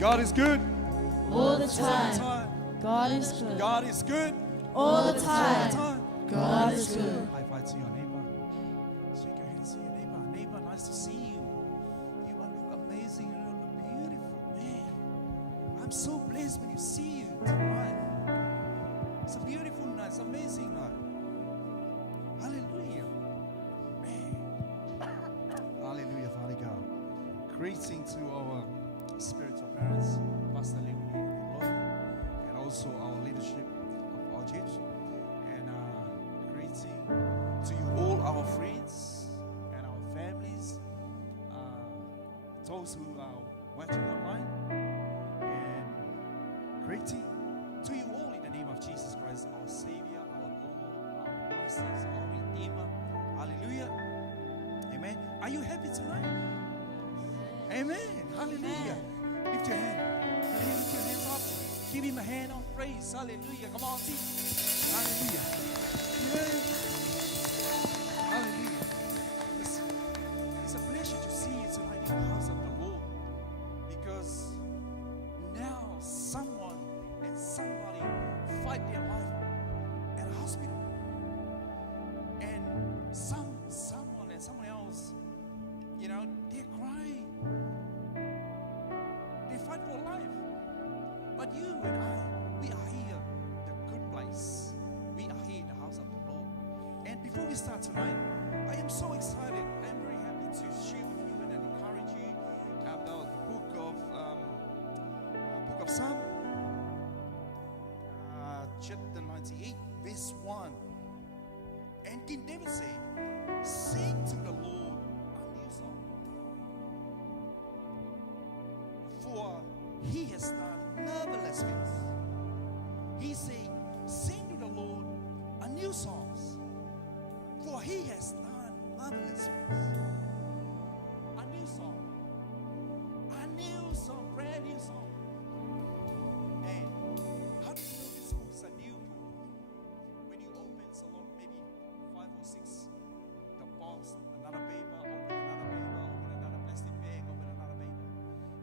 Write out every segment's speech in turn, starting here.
God is good. All the time. God is good. God is good. All the time. God is good. High five to your neighbor. Shake your hands to your neighbor. Neighbor, nice to see you. You look amazing. You look beautiful. Man, I'm so blessed when you see you tonight. It's a beautiful night. It's an amazing night. Hallelujah. Man. Hallelujah, Father God. Greeting to our spiritual parents, Pastor Lee and Lloyd, and also our leadership of our church. And greeting to you all, our friends and our families, those who are watching online. And greeting to you all in the name of Jesus Christ, our Savior, our Lord, our Master, our Redeemer. Hallelujah. Amen. Are you happy tonight? Amen. Hallelujah. Lift your hand. Lift your hands up. Give him a hand of praise. Hallelujah. Come on, team. Hallelujah. Amen. Hallelujah. It's a pleasure to see you tonight in the house of the Lord. Because now someone and somebody fight their life at a hospital. And someone and someone else, you know, they're crying. They fight for life. But you and I, we are here, the good place. We are here in the house of the Lord. And before we start tonight, I am so excited. I am very happy to share with you and encourage you about the book of Psalm, chapter 98, verse 1. And King David said, sing to the Lord a new song. For he has done marvelous things. He said, sing to the Lord a new song. For he has done marvelous things. A new song. A new song, brand new song. And how do you know this book is a new book? When you open along maybe 5 or 6, the box, another paper, open another plastic bag, open another paper,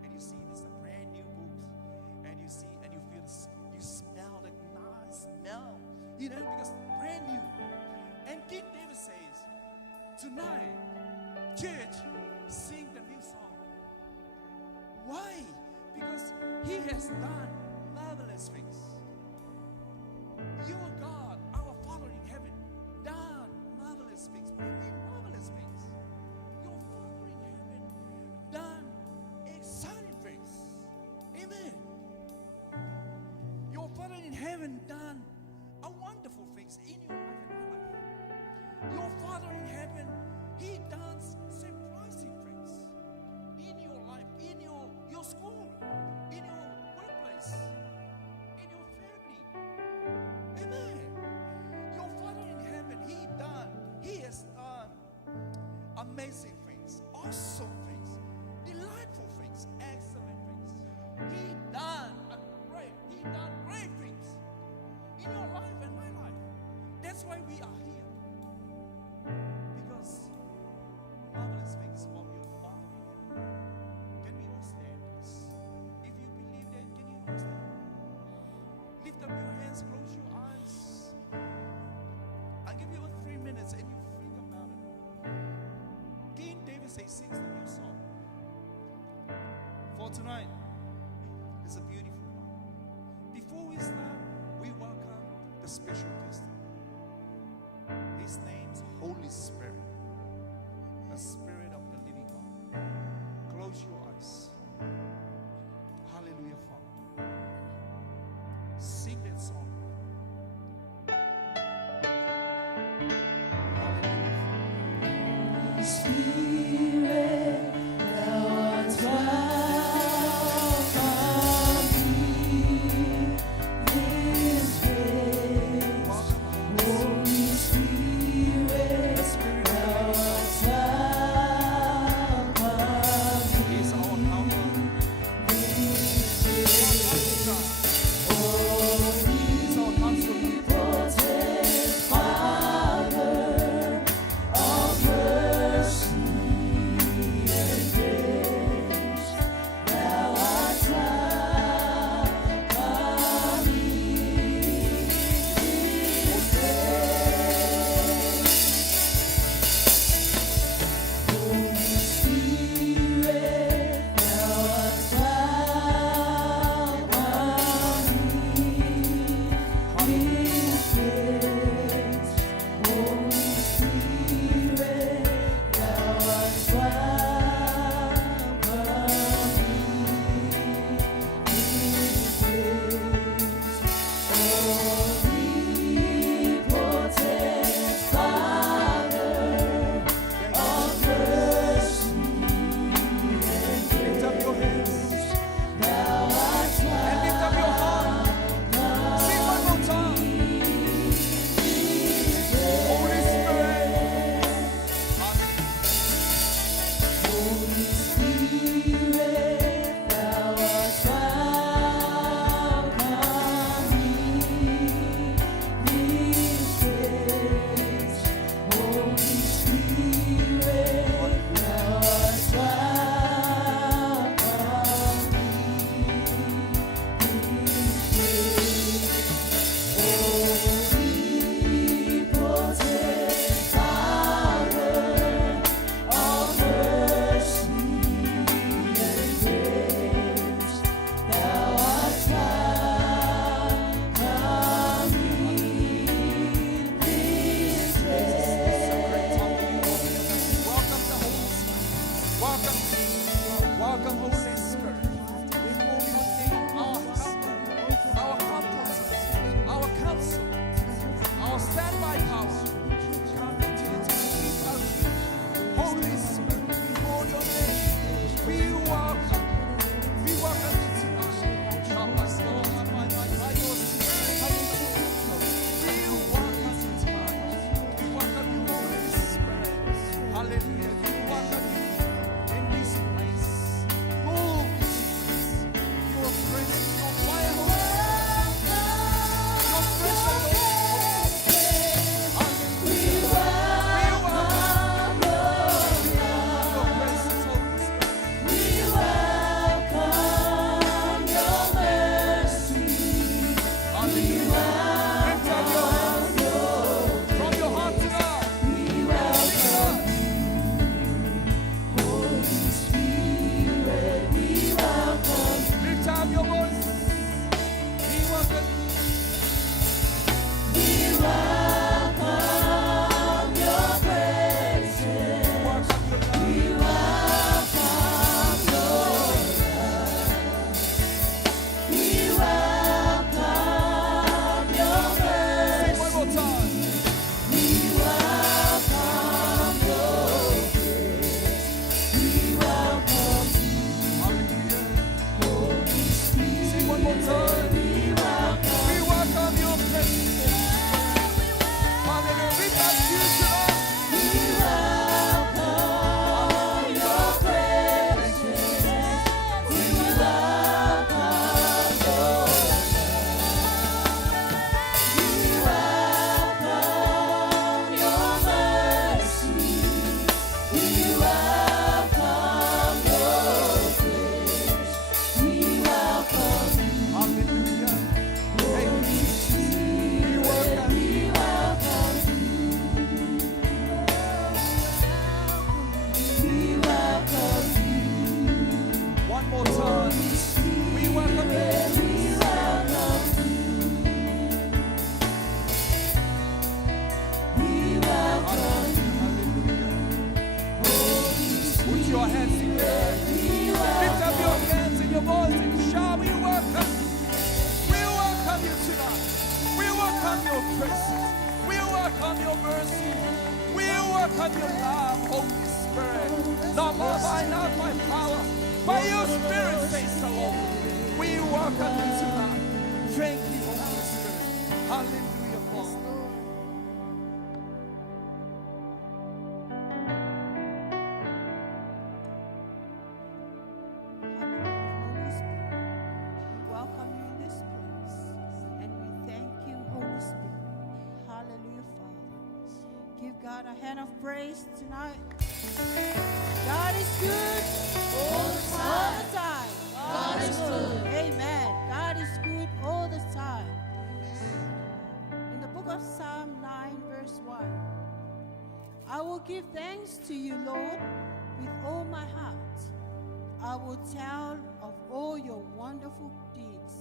and you see this a brand new book, and you see and you feel this, you smell the nice smell, you know, because brand new. And King David says, tonight, church, sing the new song. Why? Because he has done marvelous things. Your God, our Father in heaven, done marvelous things. What do you mean marvelous things? Your Father in heaven done exciting things. Amen. Your Father in heaven done a wonderful things in your life and my life. Your Father in heaven, he does surprising things in your life, in your school, in your workplace, in your family. Amen. Your Father in heaven, he has done amazing things, awesome things, delightful things, excellent things. He done great things in your life and my life. That's why we are here. Because marvelous things from your Father in heaven. Can we all stand, please? If you believe that, can you all stand? Lift up your hands, close your eyes. I'll give you 3 minutes and you think about it. King David says, sings the new song. For tonight, it's a beautiful night. Before we start, we welcome the special guest. His name's Holy Spirit, the Spirit of the living God. Close your eyes. Hallelujah, Father. Sing that song. Hallelujah. Spirit, thou art welcome in this place. Holy Spirit, thou art welcome. welcome. Welcome, Holy Spirit. Before you name our helper, our comforter, our counselor, our standby power. Come into the team. Holy Spirit, before your name, we welcome. We welcome you tonight. Come, my soul, by your Spirit. We welcome you tonight. We welcome you, Holy Spirit. Hallelujah. We welcome you in this place. Move this place. Your presence, your fire, Holy Spirit. Your presence, Holy Spirit. Hallelujah. We welcome your presence, Holy Spirit. We welcome your mercy. Hallelujah. Lift up your hands from your heart to God. We welcome Holy Spirit. We welcome. Lift up your voice. We welcome We welcome your presence. you. Welcome your love. We welcome your love. We welcome your Sing one mercy. more time. We welcome your grace. We welcome Hallelujah. Holy Spirit. Sing one more time. We welcome. We welcome your presence. Hallelujah. We thank you tonight. We welcome your presence. We welcome your love. We welcome your mercy. We welcome your grace. We welcome Hallelujah. Hey, Holy Spirit. we welcome you. We welcome We welcome One more time. We welcome you. We welcome We welcome Hallelujah. Put your hands together. We Lift up your hands and your voice and shout. We welcome. We welcome you tonight. We welcome your presence. We welcome your mercy. We welcome your love, Holy Spirit. Not by might, not by power, by your Spirit, says the Lord. We welcome you tonight. Thank you, Holy Spirit. Hallelujah, Father. Holy Spirit, we welcome you in this place, and we thank you, Holy Spirit. Hallelujah, Father. Give God a hand of praise tonight. God is good all the time. God is good. Amen. God is good all the time. In the book of Psalm 9, verse 1, I will give thanks to you, Lord, with all my heart. I will tell of all your wonderful deeds.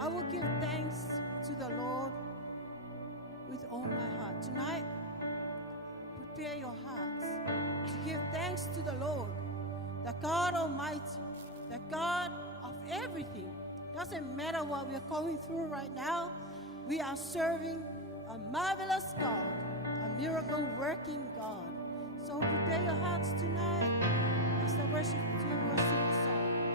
I will give thanks to the Lord with all my heart. Tonight, prepare your hearts to give thanks to the Lord, the God Almighty, the God of everything. Doesn't matter what we are going through right now, we are serving a marvelous God, a miracle working God. So prepare your hearts tonight as the worship team will sing a song.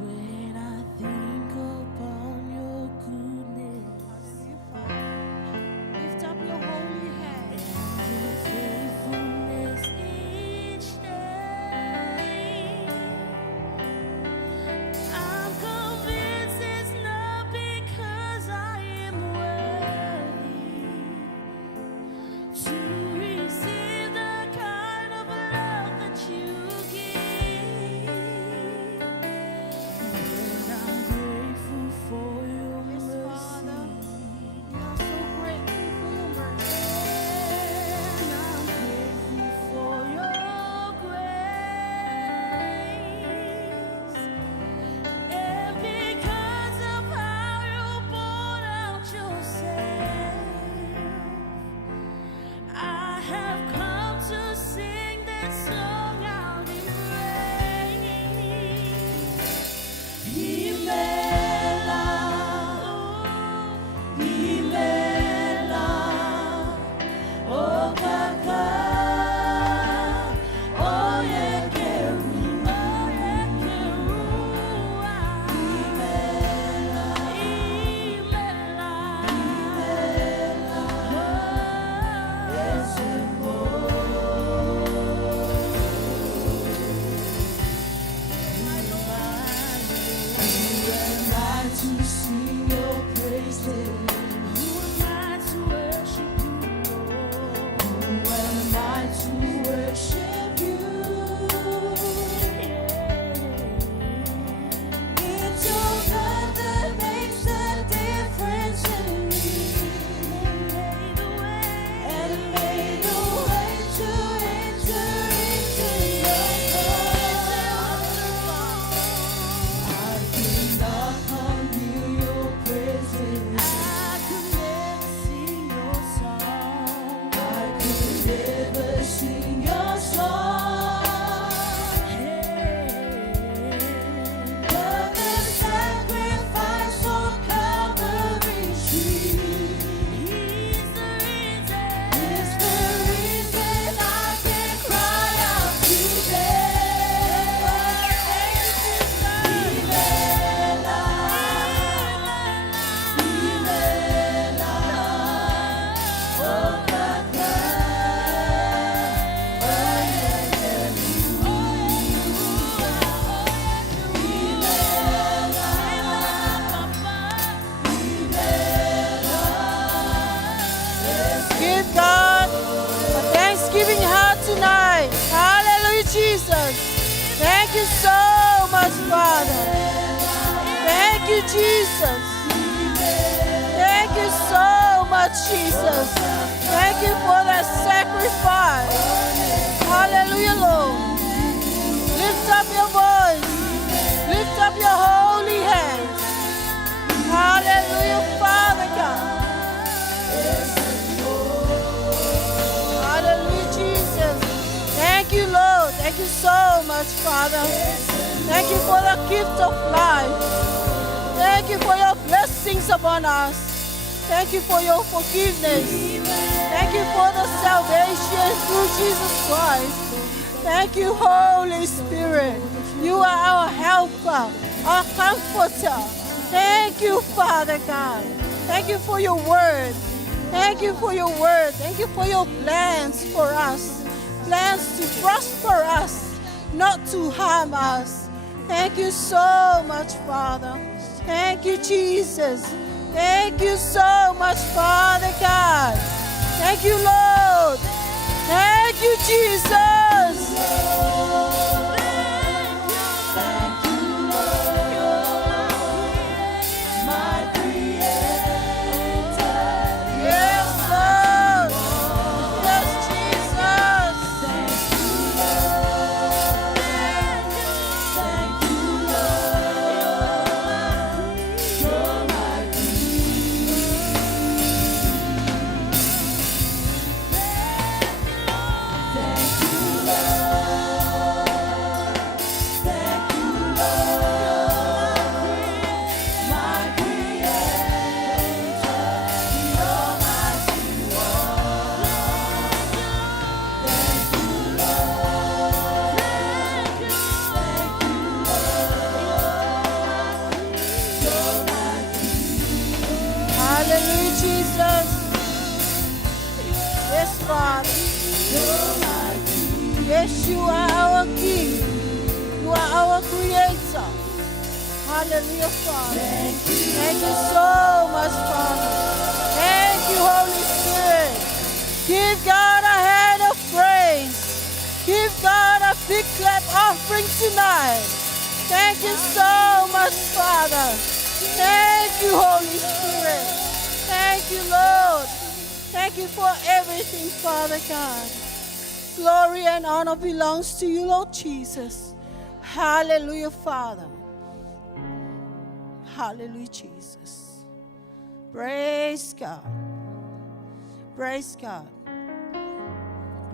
When I think upon your goodness Hallelujah, Father. Lift up your holy hands. and your faithfulness each day, I'm convinced it's not because I am worthy, Father. Thank you, Jesus. Thank you so much, Jesus. Thank you for that sacrifice. Hallelujah, Lord. Lift up your voice. Lift up your holy hands. Hallelujah, Father God. Hallelujah, Jesus. Thank you, Lord. Thank you so much, Father. Thank you for the gift of life. Thank you for your blessings upon us. Thank you for your forgiveness. Thank you for the salvation through Jesus Christ. Thank you, Holy Spirit. You are our helper, our comforter. Thank you, Father God. Thank you for your word. Thank you for your word. Thank you for your plans for us. Plans to prosper us, not to harm us. Thank you so much, Father. Thank you, Jesus. Thank you so much, Father God. Thank you, Lord. Thank you, Jesus. Hallelujah, Jesus. Yes, Father. Yes, you are our King. You are our Creator. Hallelujah, Father. Thank you so much, Father. Thank you, Holy Spirit. Give God a hand of praise. Give God a big clap offering tonight. Thank you so much, Father. Thank you, Holy Spirit. Thank you, Lord. Thank you for everything, Father God. Glory and honor belongs to you, Lord Jesus. Hallelujah, Father. Hallelujah, Jesus. Praise God. Praise God.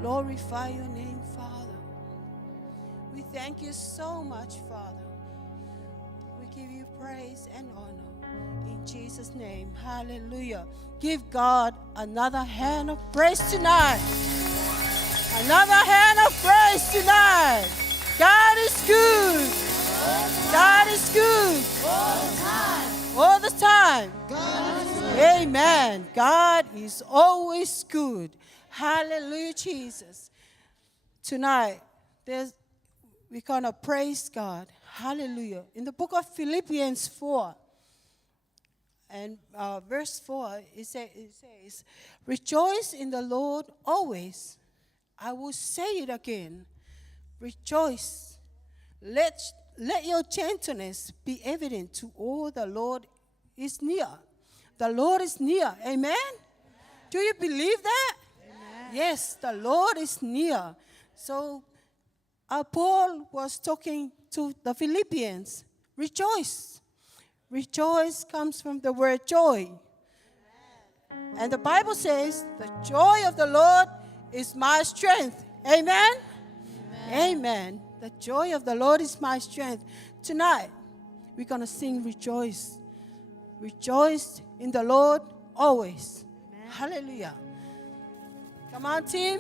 Glorify your name, Father. We thank you so much, Father. We give you praise and honor in Jesus' name. Hallelujah. Give God another hand of praise tonight. Another hand of praise tonight. God is good. God is good. All the time. Amen. God is always good. Hallelujah, Jesus. Tonight, we're going to praise God. Hallelujah. In the book of Philippians 4, and verse 4, it says, rejoice in the Lord always. I will say it again. Rejoice. Let your gentleness be evident to all. The Lord is near. The Lord is near. Amen? Do you believe that? Amen. Yes, the Lord is near. So Paul was talking to the Philippians. Rejoice. Rejoice comes from the word joy. Amen. And the Bible says, the joy of the Lord is my strength. Amen? Amen. Amen. The joy of the Lord is my strength. Tonight, we're going to sing rejoice. Rejoice in the Lord always. Amen. Hallelujah. Come on, team.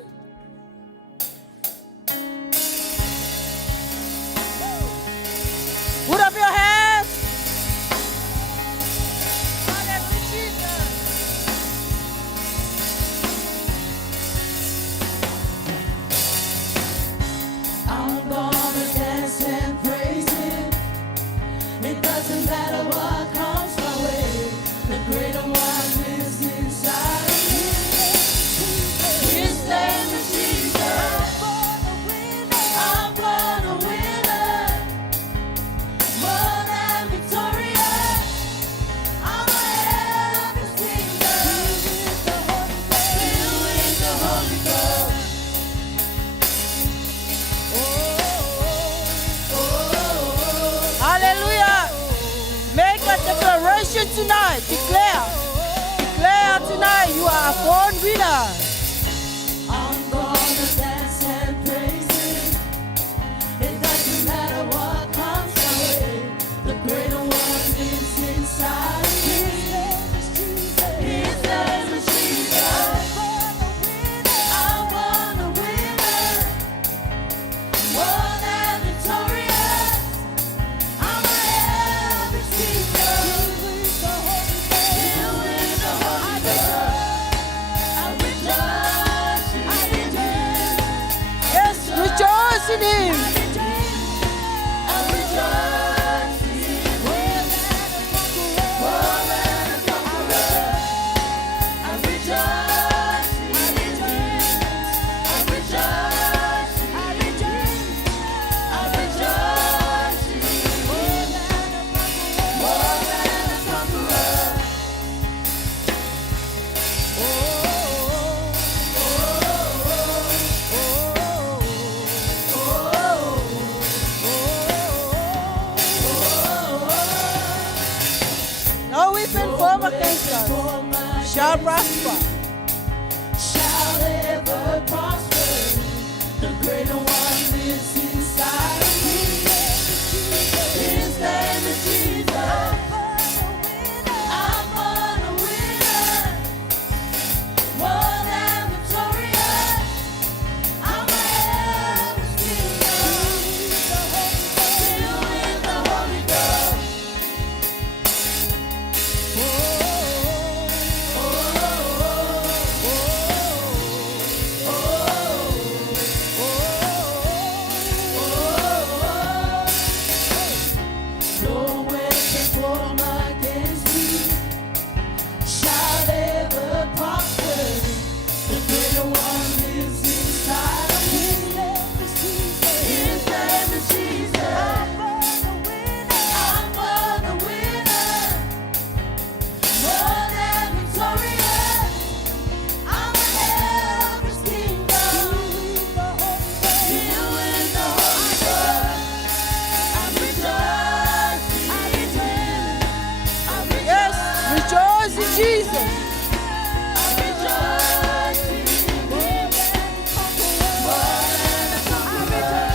Put up your hands. Hallelujah, Jesus. I'm gonna dance and praise Him. It doesn't matter what comes my way. The greater one is inside of me. He's standing. born winners. I'm gonna dance and praise Him. It doesn't matter what comes my way. The greater one lives inside of me. His name is Jesus. I'm born a winner. More than victorious. I'm a every season. Filled with the Holy Ghost. I rejoice. I rejoice. Yes, rejoice in Him. I rejoice in Him. More than a conqueror. I rejoice in Him. I rejoice in Him. I rejoice in Him. More than a conqueror. No weapon formed against us shall prosper. Shall ever prosper. The greater one lives inside of me. His name is Jesus. I'm born a winner. More than victorious. I'm a heaven's kingdom. Filled with the Holy Ghost. No weapon formed against me shall ever prosper. The greater one lives inside of me. His name is Jesus. I'm born a winner. More than victorious. I'm a helpless kingdom. Filled with the Holy Ghost. I rejoice in Him. I Yes, rejoice in Jesus. I rejoice in Him. More than a conqueror.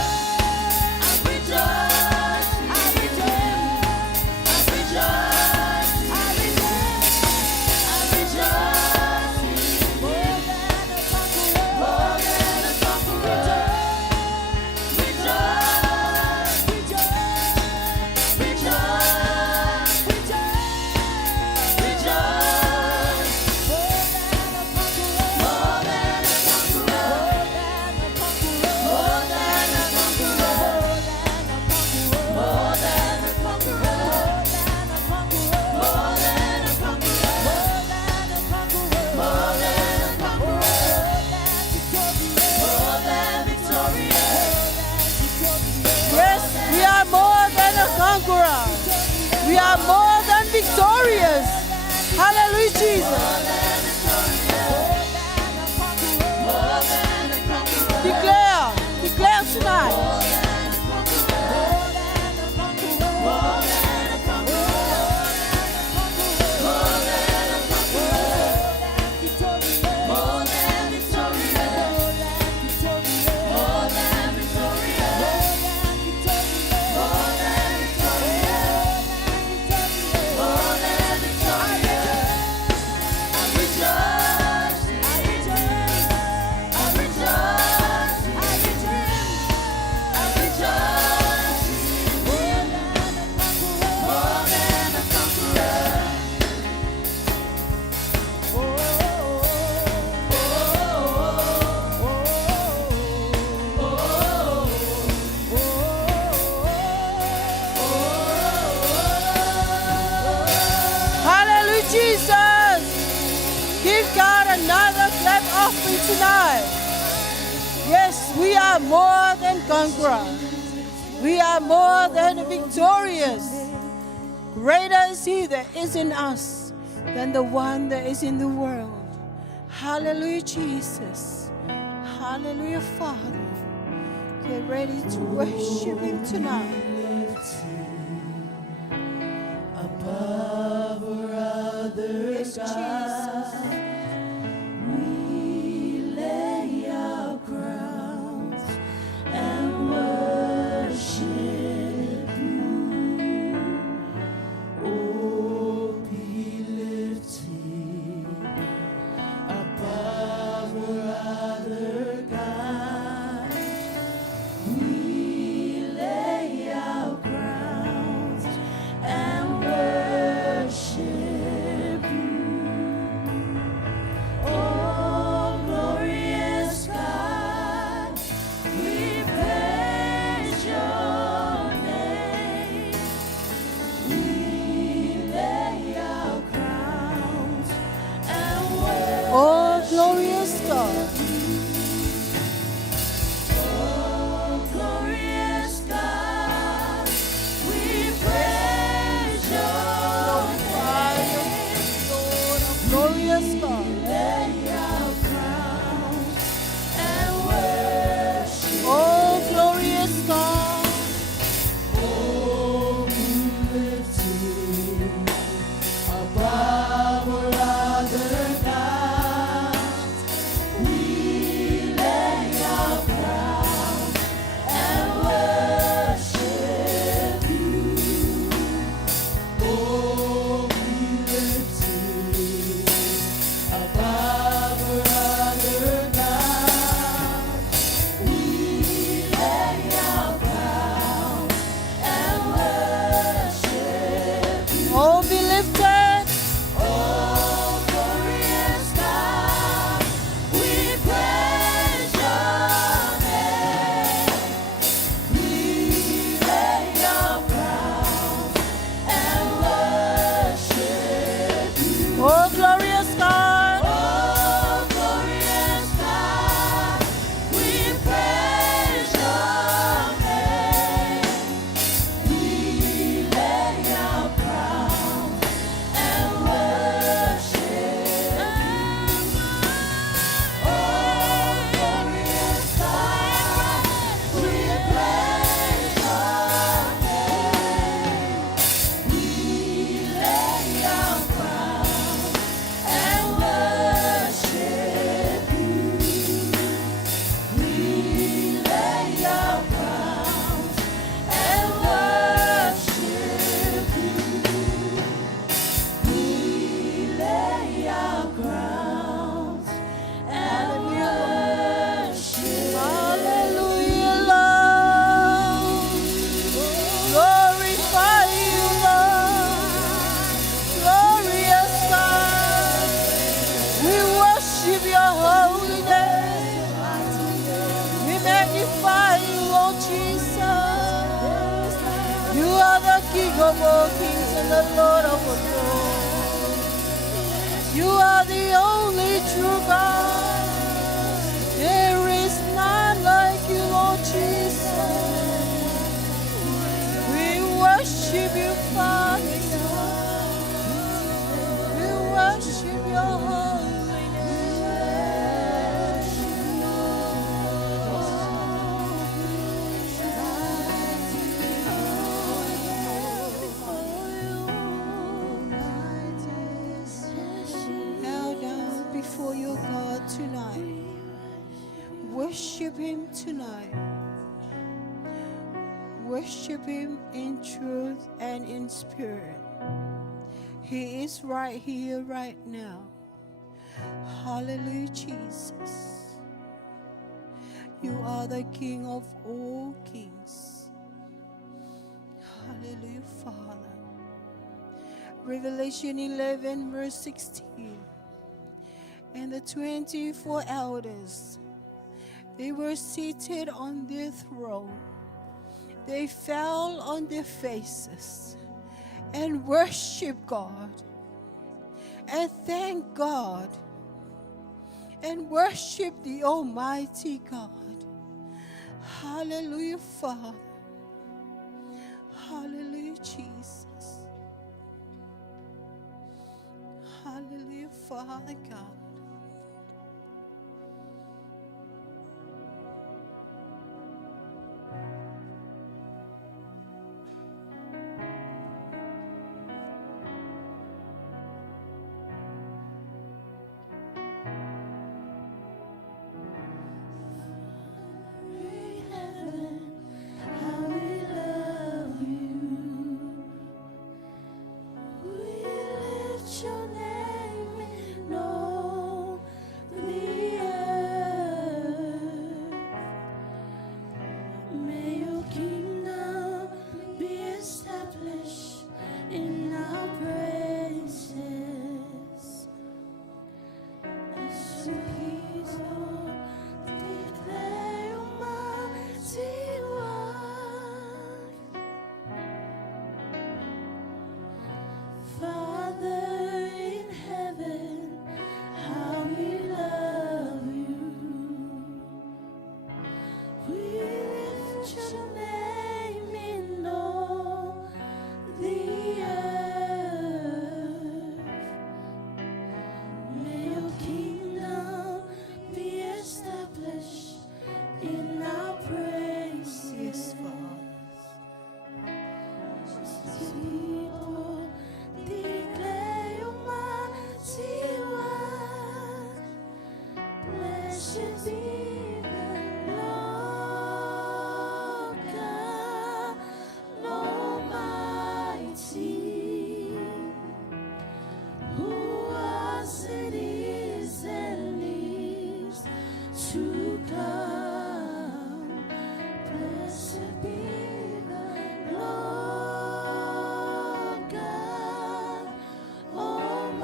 I rejoice in Him. I rejoice in Him. I rejoice in Him. More than a conqueror. Rejoice. Rejoice. Rejoice. Rejoice. More than a conqueror. More than a conqueror. More than a conqueror. More than a conqueror. More than a conqueror. More than victorious. Yes, we are more than a conqueror. We are more than victorious. Hallelujah, Jesus. More than a conqueror. Declare tonight. Hallelujah, Jesus. Give God another clap offering tonight. Yes, we are more than conquerors. We are more than victorious. Greater is He that is in us than the one that is in the world. Hallelujah, Jesus. Hallelujah, Father. Get ready to worship Him tonight. Above our other Yes, Jesus. glorious God. Glorious God, we praise your name. Lord, oh glorious God. Lay our crowns and worship. Oh glorious God. Oh, we lift you above all other gods. We lay our crowns and worship you. Oh, we lift you above all other gods. We lay our crowns and worship you. Oh be lifted. Oh, glorious God, we praise your name. We lay our crowns and worship you. Oh glorious God. Oh, glorious God, we praise your name. We lay our crowns and worship you. Oh, glorious God, we praise your name. We lay our crowns and worship you. We lay our crowns and worship you. We lay our crowns and worship. Hallelujah, Lord. Glorify you, Lord. Glorious God. We worship your holy name. We magnify you, Lord Jesus. You are the King of all kings and the Lord of all lords. You are the only true God. There is none like you, Lord Jesus. We worship you, Father. We worship your holy name. Bow down before your God tonight. Worship him tonight. Worship him in truth and in spirit. He is right here, right now. Hallelujah, Jesus. You are the King of all kings. Hallelujah, Father. Revelation 11, verse 16. And the 24 elders, they were seated on their throne. They fell on their faces and worshiped God and thanked God and worshiped the Almighty God. Hallelujah, Father. Hallelujah, Jesus. Hallelujah, Father God. How we love you. We lift your name in all Blessed be the Lord God Almighty, who was and is to come. Blessed be the Lord God Almighty,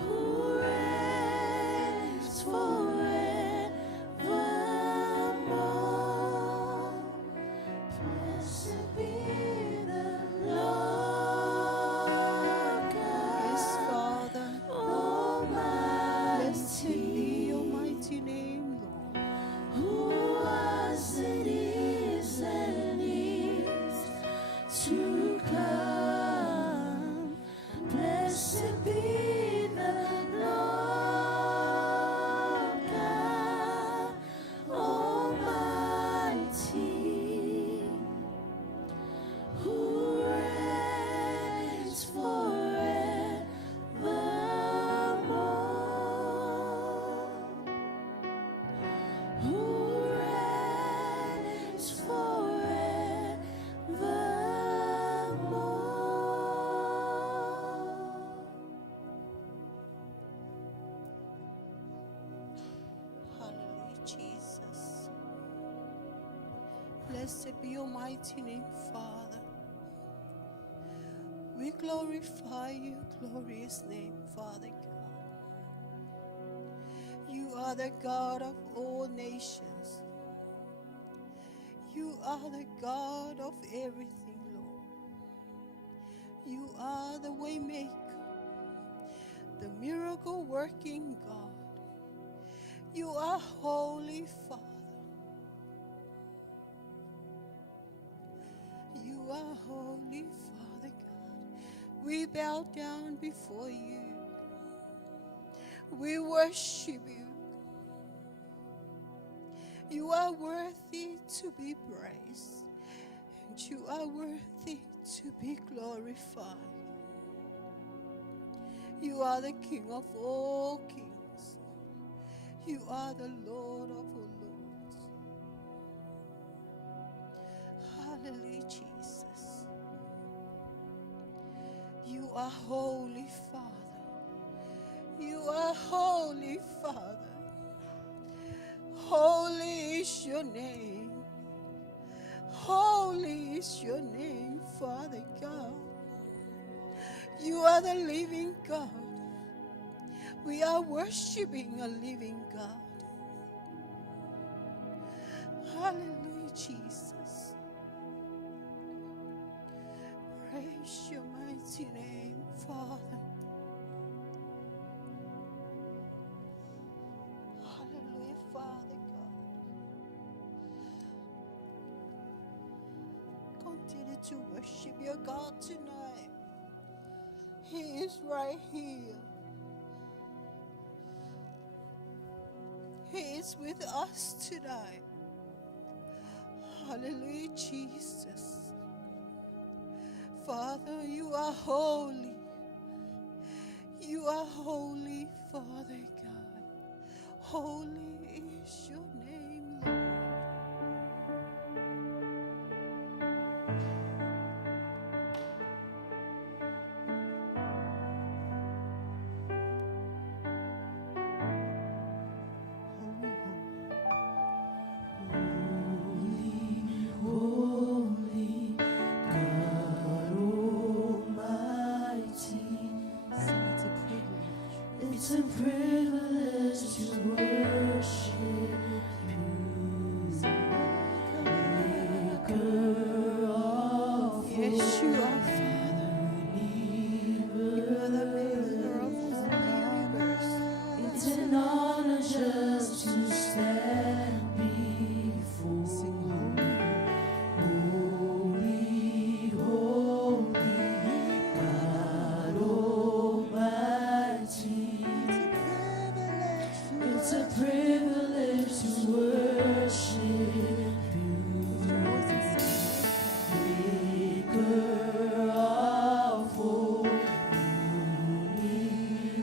who reigns forevermore. Blessed be the Lord Yes, God Father. Blessed be your mighty name, Lord. who was and is to come. Blessed be the Lord God Almighty, who reigns forevermore. Who reigns forevermore. Hallelujah, Jesus. Blessed be your mighty name, Father. We glorify your glorious name, Father God. You are the God of all nations. You are the God of everything, Lord. You are the way maker, the miracle working God. You are holy, Father. You are holy, Father God. We bow down before you. We worship you. You are worthy to be praised, and you are worthy to be glorified. You are the King of all kings. You are the Lord of all lords. Hallelujah, Jesus. You are holy, Father. You are holy, Father. Holy is your name. Holy is your name, Father God. You are the living God. We are worshiping a living God. Hallelujah, Jesus. Praise your mighty name, Father. Hallelujah, Father God. Continue to worship your God tonight. He is right here. He is with us tonight. Hallelujah, Jesus. Father, you are holy. You are holy, Father God. Holy is your name, Lord. Holy God Almighty, it's a privilege to worship you, Maker of Yes, you are, Father. You are the maker of all the universe. It's an honor just to stand before Holy, holy God Almighty. It's a privilege to worship you, Maker of all universe.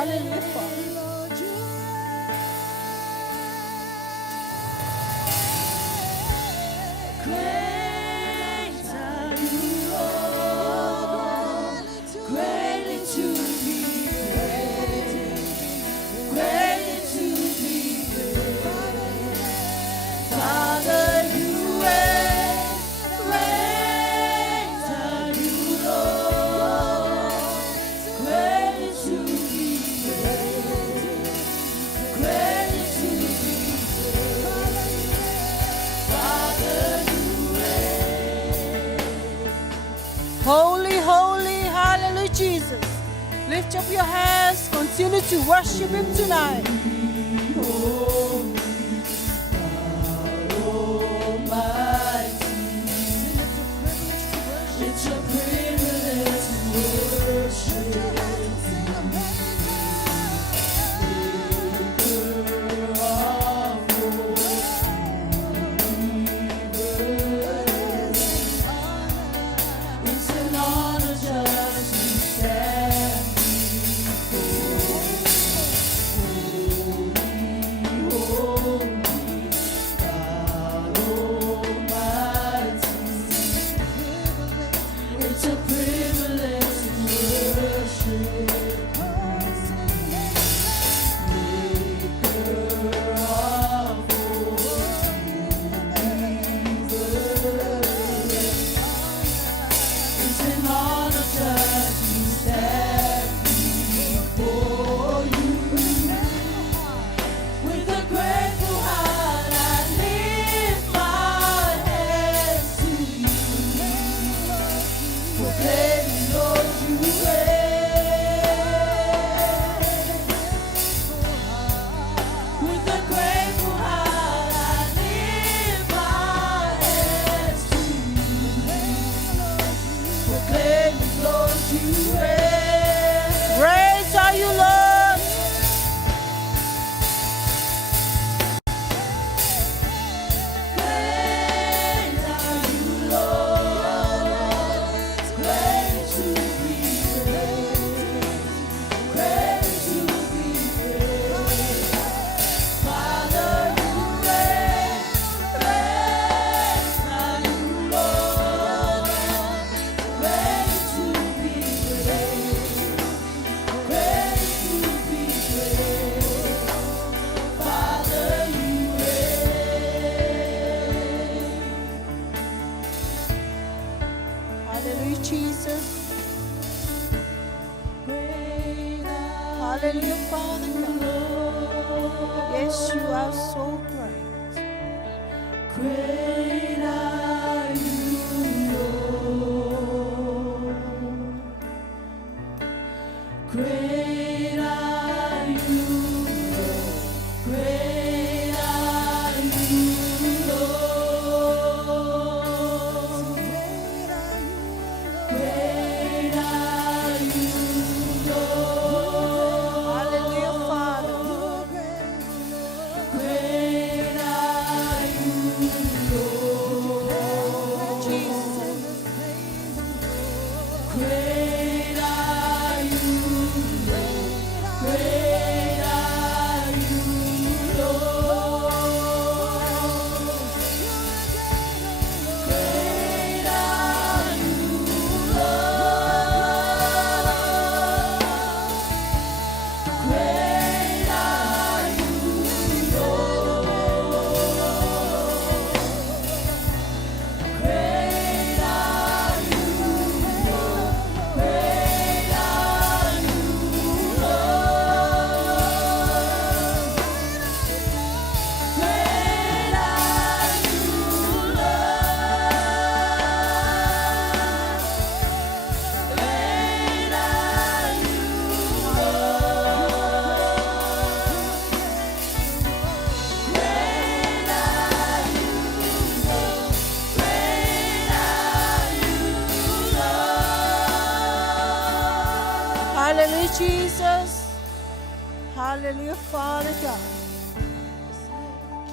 Hallelujah, Father. Great are you, Lord. Greatly to be praised. Greatly to be praised. Father, you reign. Great are you, Lord. Greatly to be praised. Greatly to be praised. Father, Holy, holy, hallelujah, Jesus. Lift up your hands, continue to worship Him tonight. it's a privilege to worship. It's an honor just to stand before holy, God Almighty. It's a privilege to worship. Maker of all universe. It's an honor just to stand before you. With a grateful heart, I lift my hands to you. Proclaiming, Lord, you reign. With a grateful heart, I lift my hands to you. Proclaiming, Lord, you reign. Great are you, Lord. Great are you, Lord. Great to be praised. Great to be praised. Father, you reign. Great are you, Lord. Great to be praised. Great to be praised. Father, you reign. Hallelujah, Jesus. Great are Hallelujah, Father God. Yes, you are so great. Great are you, Lord. Great are you, Lord. Great are you, Lord. Great are you, Lord. Hallelujah, Father. Great are you, Lord. Jesus. Great are you, Lord. Great are you, Lord. Great are you, Lord. Great are you, Lord. Great are you, Lord. Great are you, Lord. Great are you, Lord. Great are you, Lord. Great are you, Lord. Great are you, Lord. Hallelujah, Jesus. Hallelujah, Father God.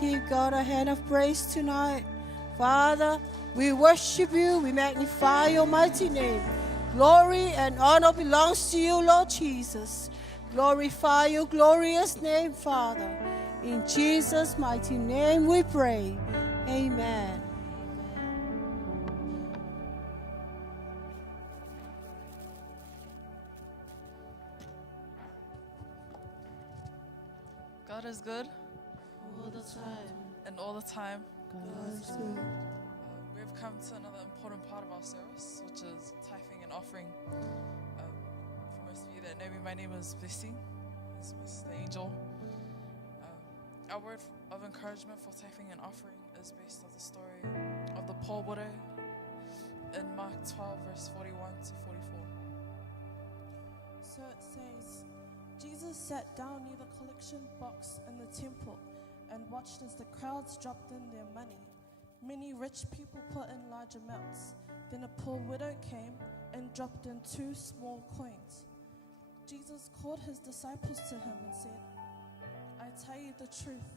Give God a hand of praise tonight. Father, we worship you. We magnify your mighty name. Glory and honor belongs to you, Lord Jesus. glorify your glorious name, Father. In Jesus' mighty name we pray. Amen. God is good, All the time, and all the time. God is good. We've come to another important part of our service, which is tithing and offering. For most of you that know me, my name is Blessing. This is my sister Angel. Our word of encouragement for tithing and offering is based on the story of the poor widow in Mark 12, verse 41 to 44. So it says, Jesus sat down near the collection box in the temple and watched as the crowds dropped in their money. Many rich people put in large amounts. Then a poor widow came and dropped in 2 small coins. Jesus called his disciples to him and said, I tell you the truth,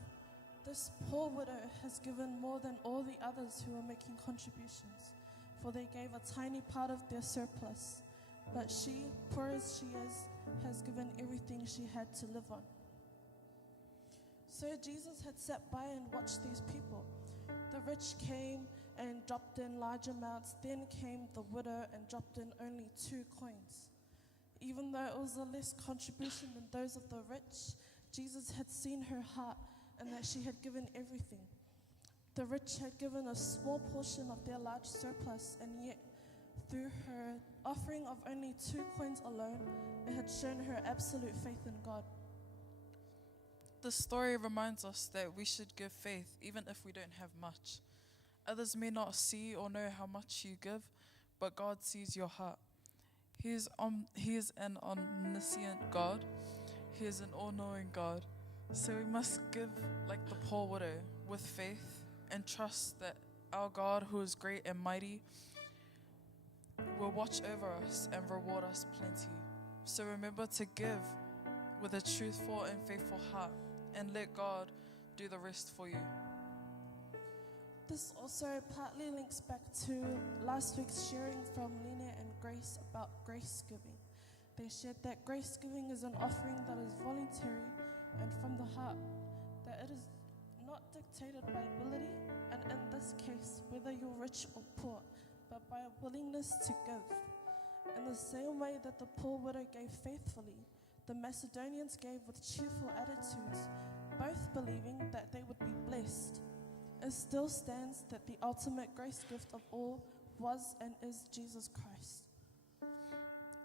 this poor widow has given more than all the others who are making contributions, for they gave a tiny part of their surplus. But she, poor as she is, has given everything she had to live on. So Jesus had sat by and watched these people. The rich came and dropped in large amounts. Then came the widow and dropped in only 2 coins. Even though it was a less contribution than those of the rich, Jesus had seen her heart and that she had given everything. The rich had given a small portion of their large surplus, and yet through her offering of only 2 coins alone, it had shown her absolute faith in God. This story reminds us that we should give faith even if we don't have much. Others may not see or know how much you give, but God sees your heart. He is an omniscient God. He is an all-knowing God. So we must give like the poor widow with faith and trust that our God, who is great and mighty, will watch over us and reward us plenty. So remember to give with a truthful and faithful heart, and let God do the rest for you. This also partly links back to last week's sharing from Lena and Grace about grace giving. They shared that grace giving is an offering that is voluntary and from the heart, that it is not dictated by ability, and in this case, whether you're rich or poor, but by a willingness to give. In the same way that the poor widow gave faithfully, the Macedonians gave with cheerful attitudes, both believing that they would be blessed. It still stands that the ultimate grace gift of all was and is Jesus Christ.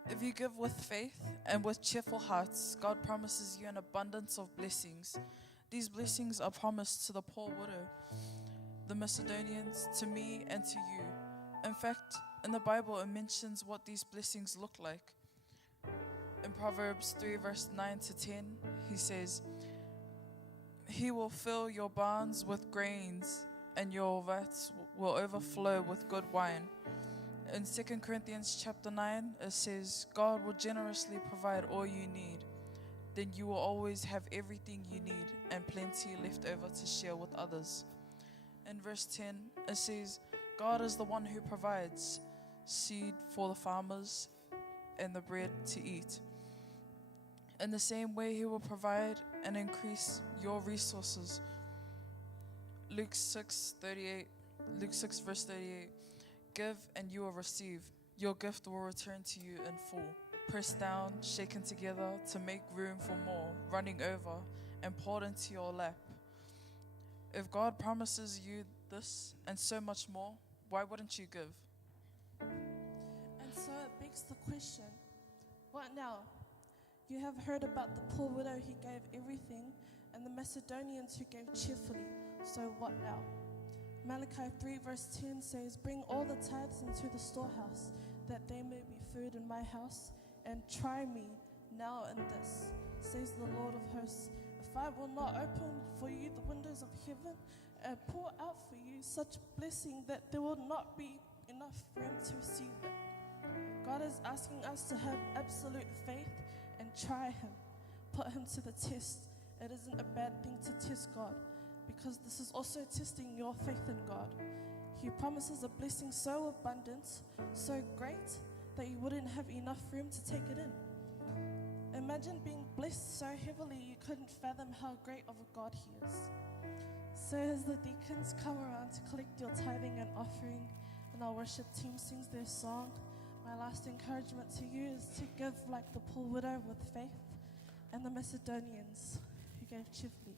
If you give with faith and with cheerful hearts, God promises you an abundance of blessings. These blessings are promised to the poor widow, the Macedonians, to me, and to you. In fact, in the Bible, it mentions what these blessings look like. In Proverbs 3, verse 9 to 10, he says, He will fill your barns with grains, and your vats will overflow with good wine. In 2 Corinthians chapter 9, it says, God will generously provide all you need. Then you will always have everything you need and plenty left over to share with others. In verse 10, it says, God is the one who provides seed for the farmers and the bread to eat. In the same way, He will provide and increase your resources. Luke 6 verse 38, give and you will receive. Your gift will return to you in full, pressed down, shaken together to make room for more, running over and poured into your lap. If God promises you this and so much more, why wouldn't you give? And so it begs the question, what now? You have heard about the poor widow who gave everything, and the Macedonians who gave cheerfully. So what now? Malachi 3 verse 10 says, bring all the tithes into the storehouse, that there may be food in my house, and try me now in this, says the Lord of hosts. If I will not open for you the windows of heaven and pour out for you such blessing that there will not be enough room to receive it. God is asking us to have absolute faith and try Him. Put Him to the test. It isn't a bad thing to test God, because this is also testing your faith in God. He promises a blessing so abundant, so great, that you wouldn't have enough room to take it in. Imagine being blessed so heavily you couldn't fathom how great of a God He is. So as the deacons come around to collect your tithing and offering, and our worship team sings their song, my last encouragement to you is to give like the poor widow with faith and the Macedonians who gave cheerfully.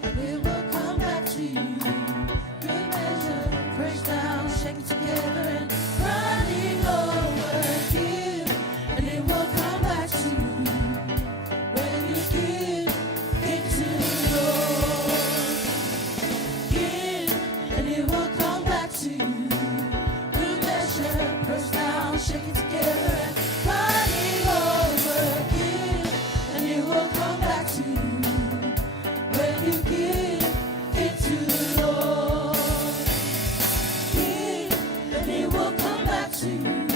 And it will come back to you. Good measure, pressed down, shaken together, and running over. Give, and it will come back to you. When you give it to the Lord. Give, and it will come back to you. Good measure, pressed down, shaken together, and running over. Give, and it will come back to you. When you give it to the Lord, give, and it will come back to you.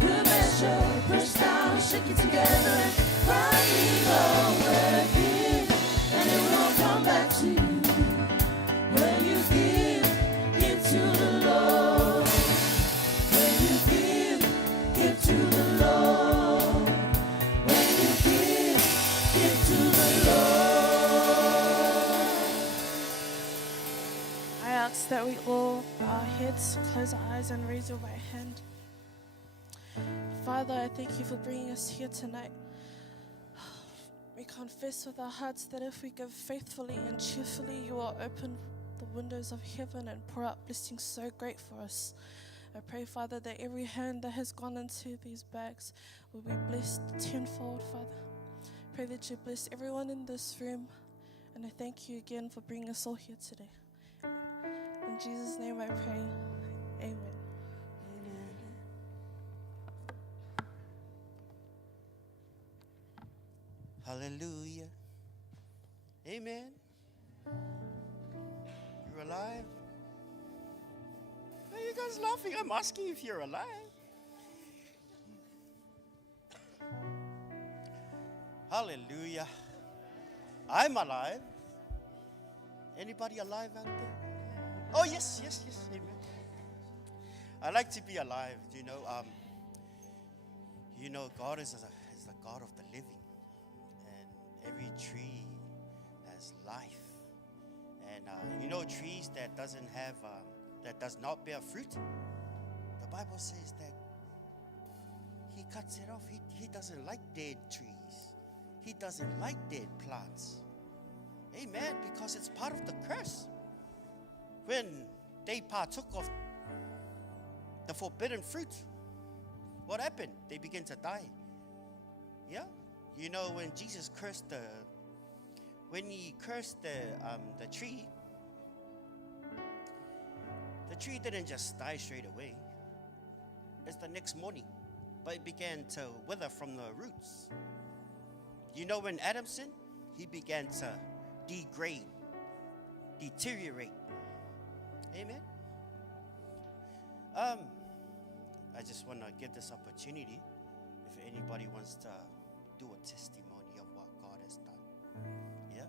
Good measure, pressed down, shake it together, and running over. Give, and it will come back to you. When you give it to the Lord, when you give it to the Lord, when you give it to the Lord. I ask that we all bow our heads, close our eyes, and raise your right hand. Father, I thank you for bringing us here tonight. We confess with our hearts that if we give faithfully and cheerfully, you will open the windows of heaven and pour out blessings so great for us. I pray, Father, that every hand that has gone into these bags will be blessed tenfold, Father. Pray that you bless everyone in this room, and I thank you again for bringing us all here today. In Jesus' name I pray, amen. Hallelujah. Amen. You're alive? Are you guys laughing? I'm asking if you're alive. Hallelujah. I'm alive. Anybody alive out there? Oh, yes, yes, yes. Amen. I like to be alive. God is the God of the living. And every tree has life. And trees that that does not bear fruit, the Bible says that He cuts it off. He doesn't like dead trees. He doesn't like dead plants. Amen. Because it's part of the curse. When they partook of the forbidden fruit, what happened? They began to die. Yeah? When Jesus cursed the tree didn't just die straight away. It's the next morning. But it began to wither from the roots. When Adam sinned, he began to degrade, deteriorate. Amen. I just want to give this opportunity if anybody wants to do a testimony of what God has done. Yeah.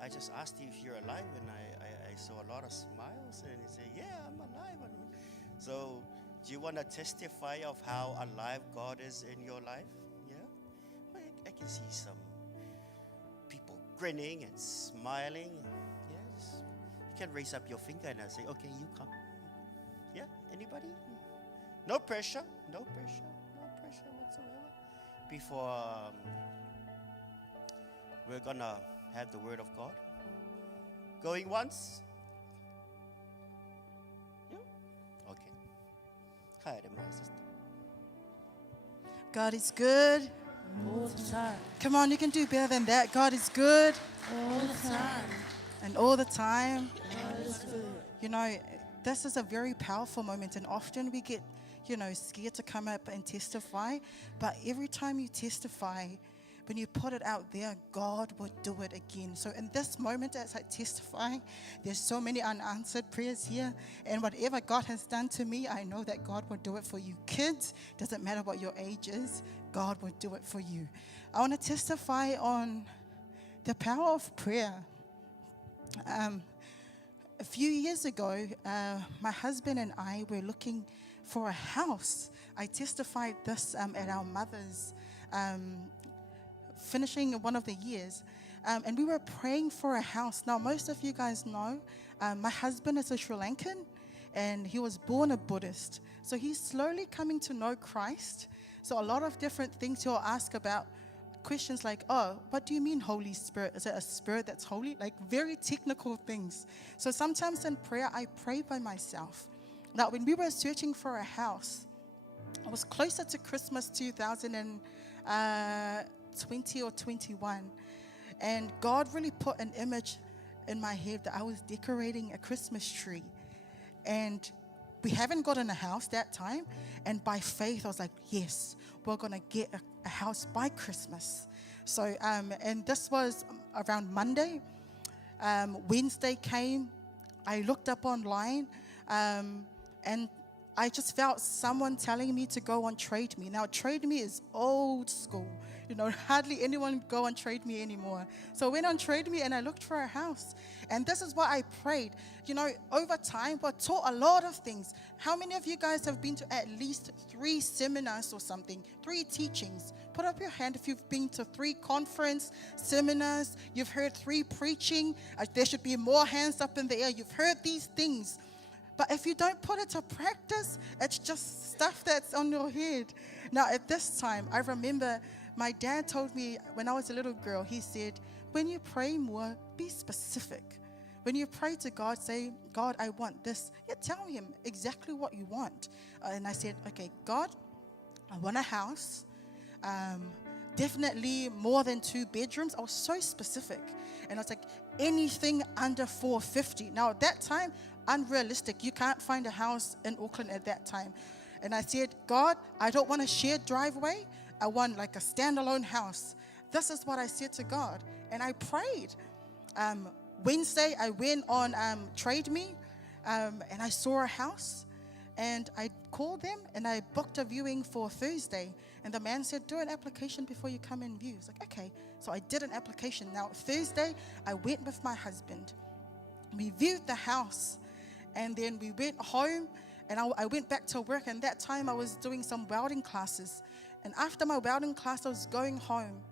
I just asked you if you're alive, and I saw a lot of smiles, and he said, "Yeah, I'm alive." So, do you want to testify of how alive God is in your life? Yeah. Well, I can see some people grinning and smiling. Yes. You can raise up your finger and I say, "Okay, you come." Yeah. Anybody? No pressure. No pressure. No pressure whatsoever. Before we're gonna have the word of God. Going once? Yeah? Okay. Hi, my sister. God is good. All the time. Come on, you can do better than that. God is good. All the time. And all the time. God is good. This is a very powerful moment, and often we get, scared to come up and testify. But every time you testify, when you put it out there, God will do it again. So in this moment, as I testify, there's so many unanswered prayers here. And whatever God has done to me, I know that God will do it for you. Kids, doesn't matter what your age is, God will do it for you. I want to testify on the power of prayer. A few years ago, my husband and I were looking for a house. I testified this at our mother's finishing one of the years. And we were praying for a house. Now, most of you guys know, my husband is a Sri Lankan, and he was born a Buddhist. So he's slowly coming to know Christ. So a lot of different things he'll ask about, questions like, oh, what do you mean Holy Spirit? Is it a spirit that's holy? Like very technical things. So sometimes in prayer, I pray by myself. Now, when we were searching for a house, it was closer to Christmas 2020 or 21. And God really put an image in my head that I was decorating a Christmas tree. And we haven't gotten a house that time. And by faith, I was like, yes, we're going to get a house by Christmas. So, and this was around Monday. Wednesday came. I looked up online. And I just felt someone telling me to go on Trade Me. Now, Trade Me is old school. You know, hardly anyone go on Trade Me anymore. So I went on Trade Me and I looked for a house. And this is what I prayed. You know, over time, we're taught a lot of things. How many of you guys have been to at least 3 seminars or something, 3 teachings? Put up your hand if you've been to 3 conference seminars. You've heard 3 preaching. There should be more hands up in the air. You've heard these things. But if you don't put it to practice, it's just stuff that's on your head. Now, at this time, I remember my dad told me when I was a little girl, he said, when you pray more, be specific. When you pray to God, say, God, I want this. Yeah, tell him exactly what you want. And I said, okay, God, I want a house. Definitely more than 2 bedrooms. I was so specific. And I was like, anything under 450. Now, at that time, unrealistic. You can't find a house in Auckland at that time. And I said, God, I don't want a shared driveway. I want like a standalone house. This is what I said to God. And I prayed. Wednesday, I went on Trade Me, and I saw a house. And I called them, and I booked a viewing for Thursday. And the man said, do an application before you come and view. I was like, okay. So I did an application. Now, Thursday, I went with my husband. We viewed the house. And then we went home, and I went back to work. And that time, I was doing some welding classes. And after my welding class, I was going home.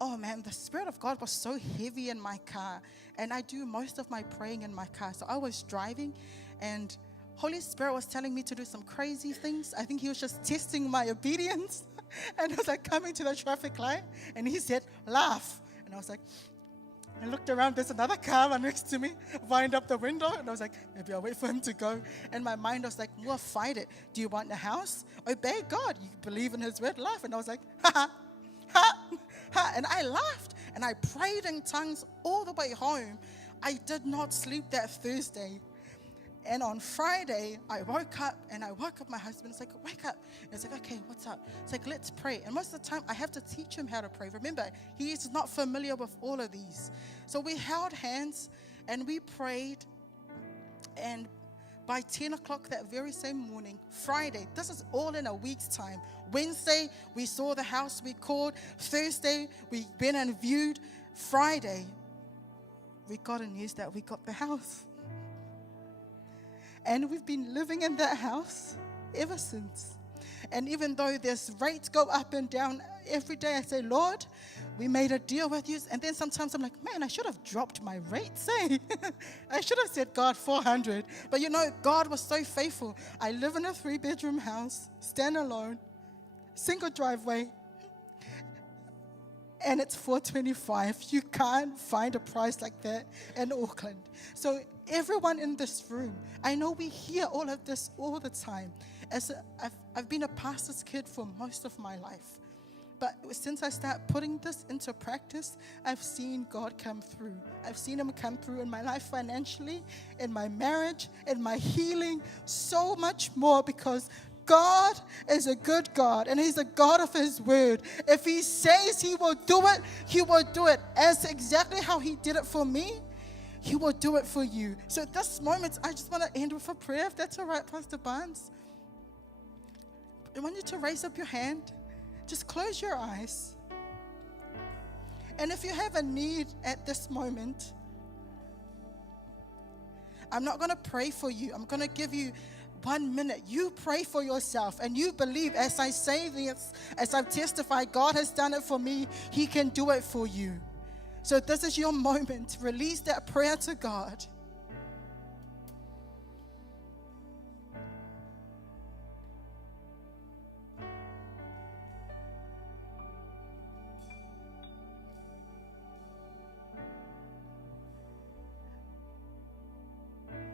Oh, man, the Spirit of God was so heavy in my car. And I do most of my praying in my car. So I was driving, and Holy Spirit was telling me to do some crazy things. I think he was just testing my obedience. And I was like coming to the traffic light, and he said, laugh. And I was like, I looked around, there's another car next to me, wind up the window, and I was like, maybe I'll wait for him to go. And my mind was like, well, fight it. Do you want a house? Obey God. You believe in his word, laugh. And I was like, ha, ha, ha, ha. And I laughed, and I prayed in tongues all the way home. I did not sleep that Thursday. And on Friday, I woke up my husband. It's like, wake up. And it's like, okay, what's up? It's like, let's pray. And most of the time, I have to teach him how to pray. Remember, he is not familiar with all of these. So we held hands, and we prayed. And by 10 o'clock that very same morning, Friday, this is all in a week's time. Wednesday, we saw the house, we called. Thursday, we went and viewed. Friday, we got a news that we got the house. And we've been living in that house ever since. And even though there's rates go up and down every day, I say, Lord, we made a deal with you. And then sometimes I'm like, man, I should have dropped my rates, eh? I should have said, God, 400. But you know, God was so faithful. I live in a 3-bedroom house, stand alone, single driveway, and it's 425. You can't find a price like that in Auckland. So everyone in this room, I know we hear all of this all the time. I've been a pastor's kid for most of my life. But since I started putting this into practice, I've seen God come through. I've seen him come through in my life financially, in my marriage, in my healing, so much more, because God is a good God, and He's a God of His word. If He says He will do it, He will do it. As exactly how He did it for me, He will do it for you. So at this moment, I just want to end with a prayer, if that's all right, Pastor Barnes. I want you to raise up your hand. Just close your eyes. And if you have a need at this moment, I'm not going to pray for you. I'm going to give you 1 minute. You pray for yourself and you believe, as I say this, as I've testified, God has done it for me, He can do it for you. So this is your moment. Release that prayer to God.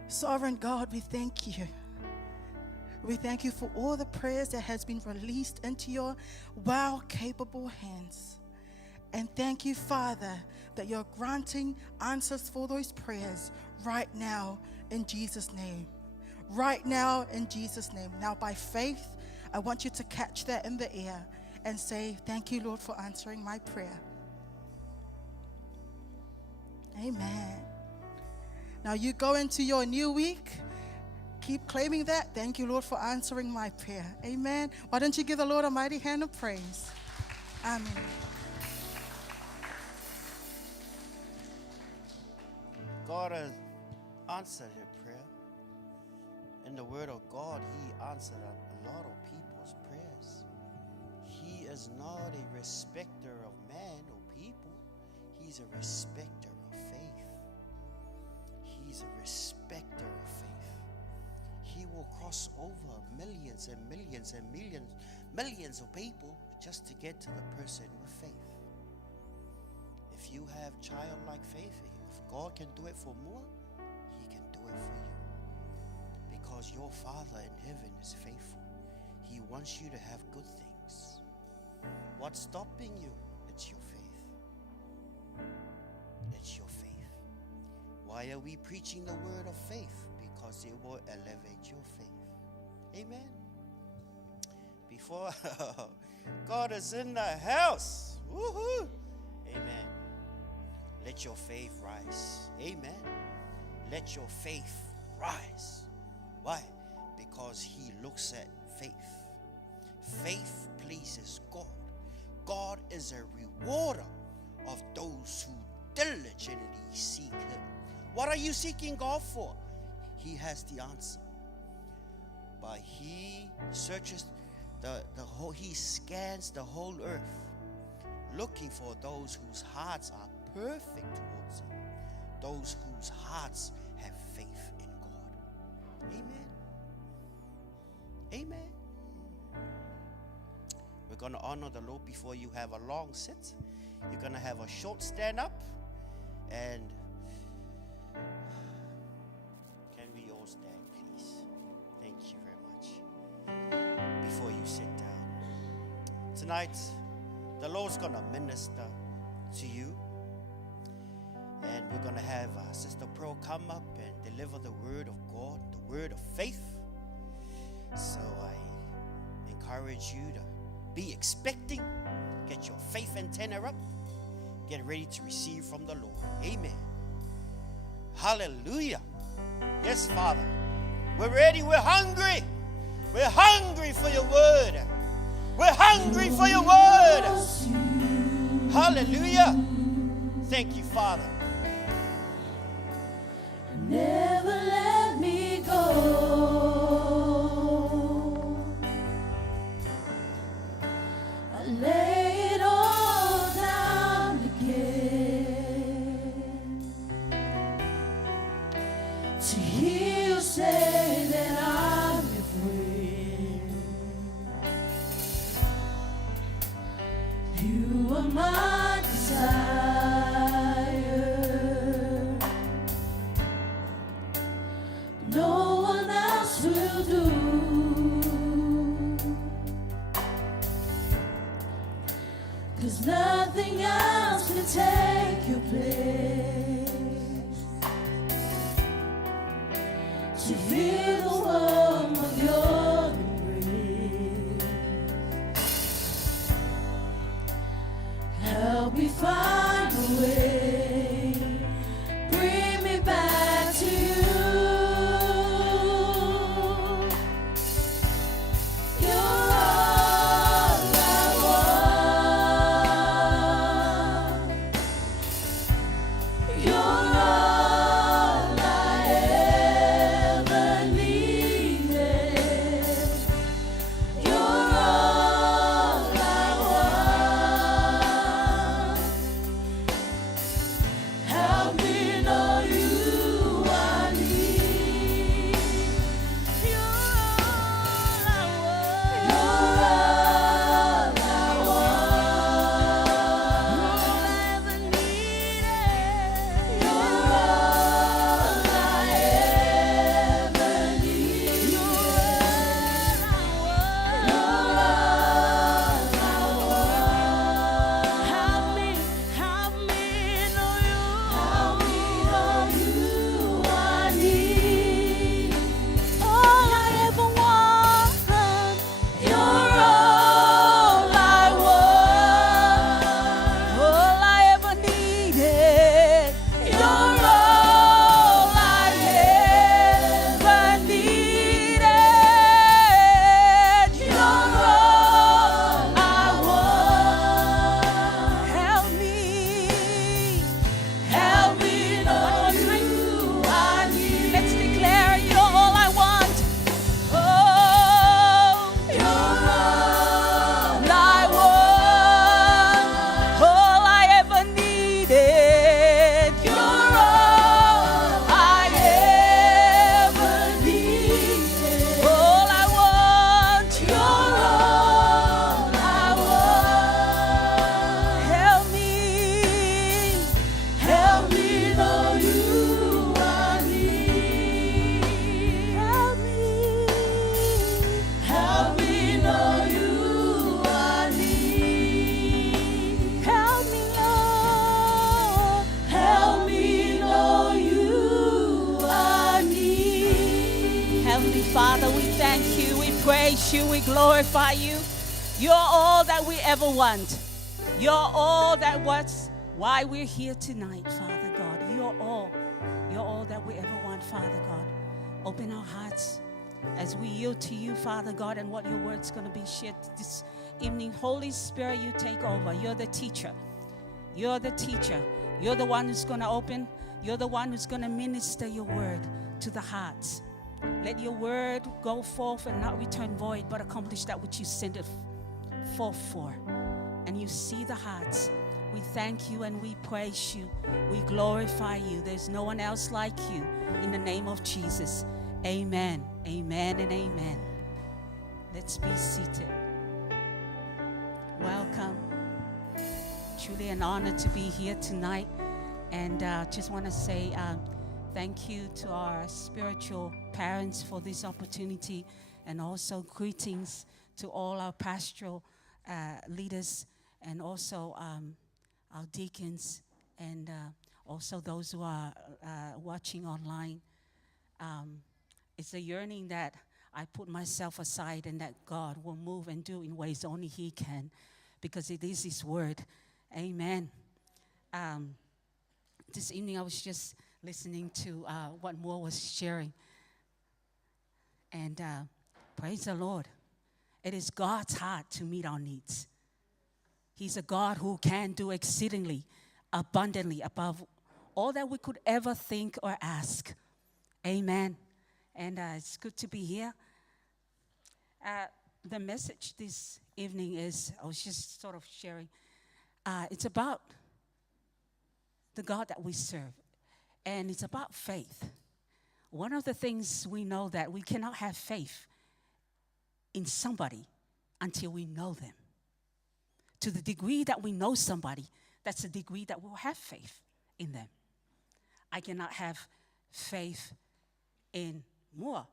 Sovereign God, we thank you. We thank you for all the prayers that has been released into your capable hands. And thank you, Father, that you're granting answers for those prayers right now in Jesus' name. Right now in Jesus' name. Now by faith, I want you to catch that in the air and say, thank you, Lord, for answering my prayer. Amen. Now you go into your new week. Keep claiming that. Thank you, Lord, for answering my prayer. Amen. Why don't you give the Lord a mighty hand of praise? Amen. God has answered your prayer. In the Word of God, He answered a lot of people's prayers. He is not a respecter of man or people. He's a respecter of faith. He's a respecter of faith. He will cross over millions and millions and millions of people just to get to the person with faith. If you have childlike faith, if God can do it for more, He can do it for you. Because your Father in heaven is faithful. He wants you to have good things. What's stopping you? It's your faith. It's your faith. Why are we preaching the word of faith? Because it will elevate your faith. Amen. Before God is in the house. Woohoo. Amen. Let your faith rise. Amen. Let your faith rise. Why? Because He looks at faith. Faith pleases God. God is a rewarder of those who diligently seek Him. What are you seeking God for? He has the answer. But He searches the whole, He scans the whole earth, looking for those whose hearts are perfect towards Him, those whose hearts have faith in God. Amen. Amen. We're going to honor the Lord before you have a long sit. You're going to have a short stand up. And can we all stand, please? Thank you very much. Before you sit down. Tonight, the Lord's going to minister to you. And we're going to have Sister Pearl come up and deliver the word of God, the word of faith. So I encourage you to be expecting. Get your faith antenna up. Get ready to receive from the Lord. Amen. Hallelujah. Yes, Father. We're ready. We're hungry. We're hungry for your word. We're hungry for your word. Hallelujah. Thank you, Father. Never let me go. I lay it all down again to hear you say that I'm your friend. You are my desire. No one else will do. 'Cause nothing else can take your place. To feel the warmth of your embrace. Father, we thank you, we praise you, we glorify you. You're all that we ever want. You're all that was why we're here tonight, Father God. You're all that we ever want, Father God. Open our hearts as we yield to you, Father God, and what your word's going to be shared this evening. Holy Spirit, you take over. You're the teacher. You're the teacher. You're the one who's going to open. You're the one who's going to minister your word to the hearts. Let your word go forth and not return void, but accomplish that which you sent it forth for. And you see the hearts. We thank you and we praise you. We glorify you. There's no one else like you. In the name of Jesus. Amen. Amen and amen. Let's be seated. Welcome. Truly an honor to be here tonight. And just want to say thank you to our spiritual parents for this opportunity. And also greetings to all our pastoral leaders and also our deacons and also those who are watching online. It's a yearning that I put myself aside and that God will move and do in ways only He can, because it is His word. Amen. This evening I was just listening to what Moore was sharing. And praise the Lord. It is God's heart to meet our needs. He's a God who can do exceedingly, abundantly, above all that we could ever think or ask. Amen. And it's good to be here. The message this evening is, I was just sort of sharing, it's about the God that we serve. And it's about faith. One of the things we know that we cannot have faith in somebody until we know them. To the degree that we know somebody, that's the degree that we'll have faith in them. I cannot have faith in Moore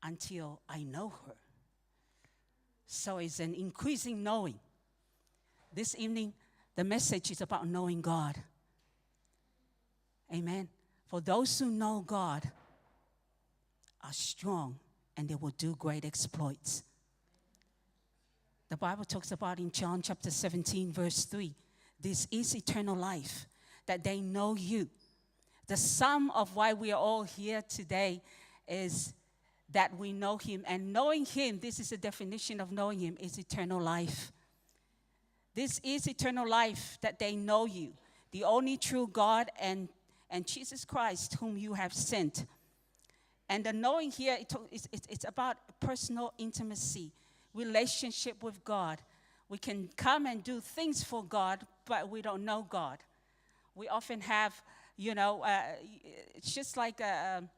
until I know her. So it's an increasing knowing. This evening, the message is about knowing God. Amen. For those who know God are strong and they will do great exploits. The Bible talks about in John chapter 17, verse 3, this is eternal life, that they know you. The sum of why we are all here today is that we know Him. And knowing Him, this is the definition of knowing Him, is eternal life. This is eternal life, that they know you, the only true God and Jesus Christ, whom you have sent. And the knowing here, it's about personal intimacy, relationship with God. We can come and do things for God, but we don't know God. We often have, it's just like the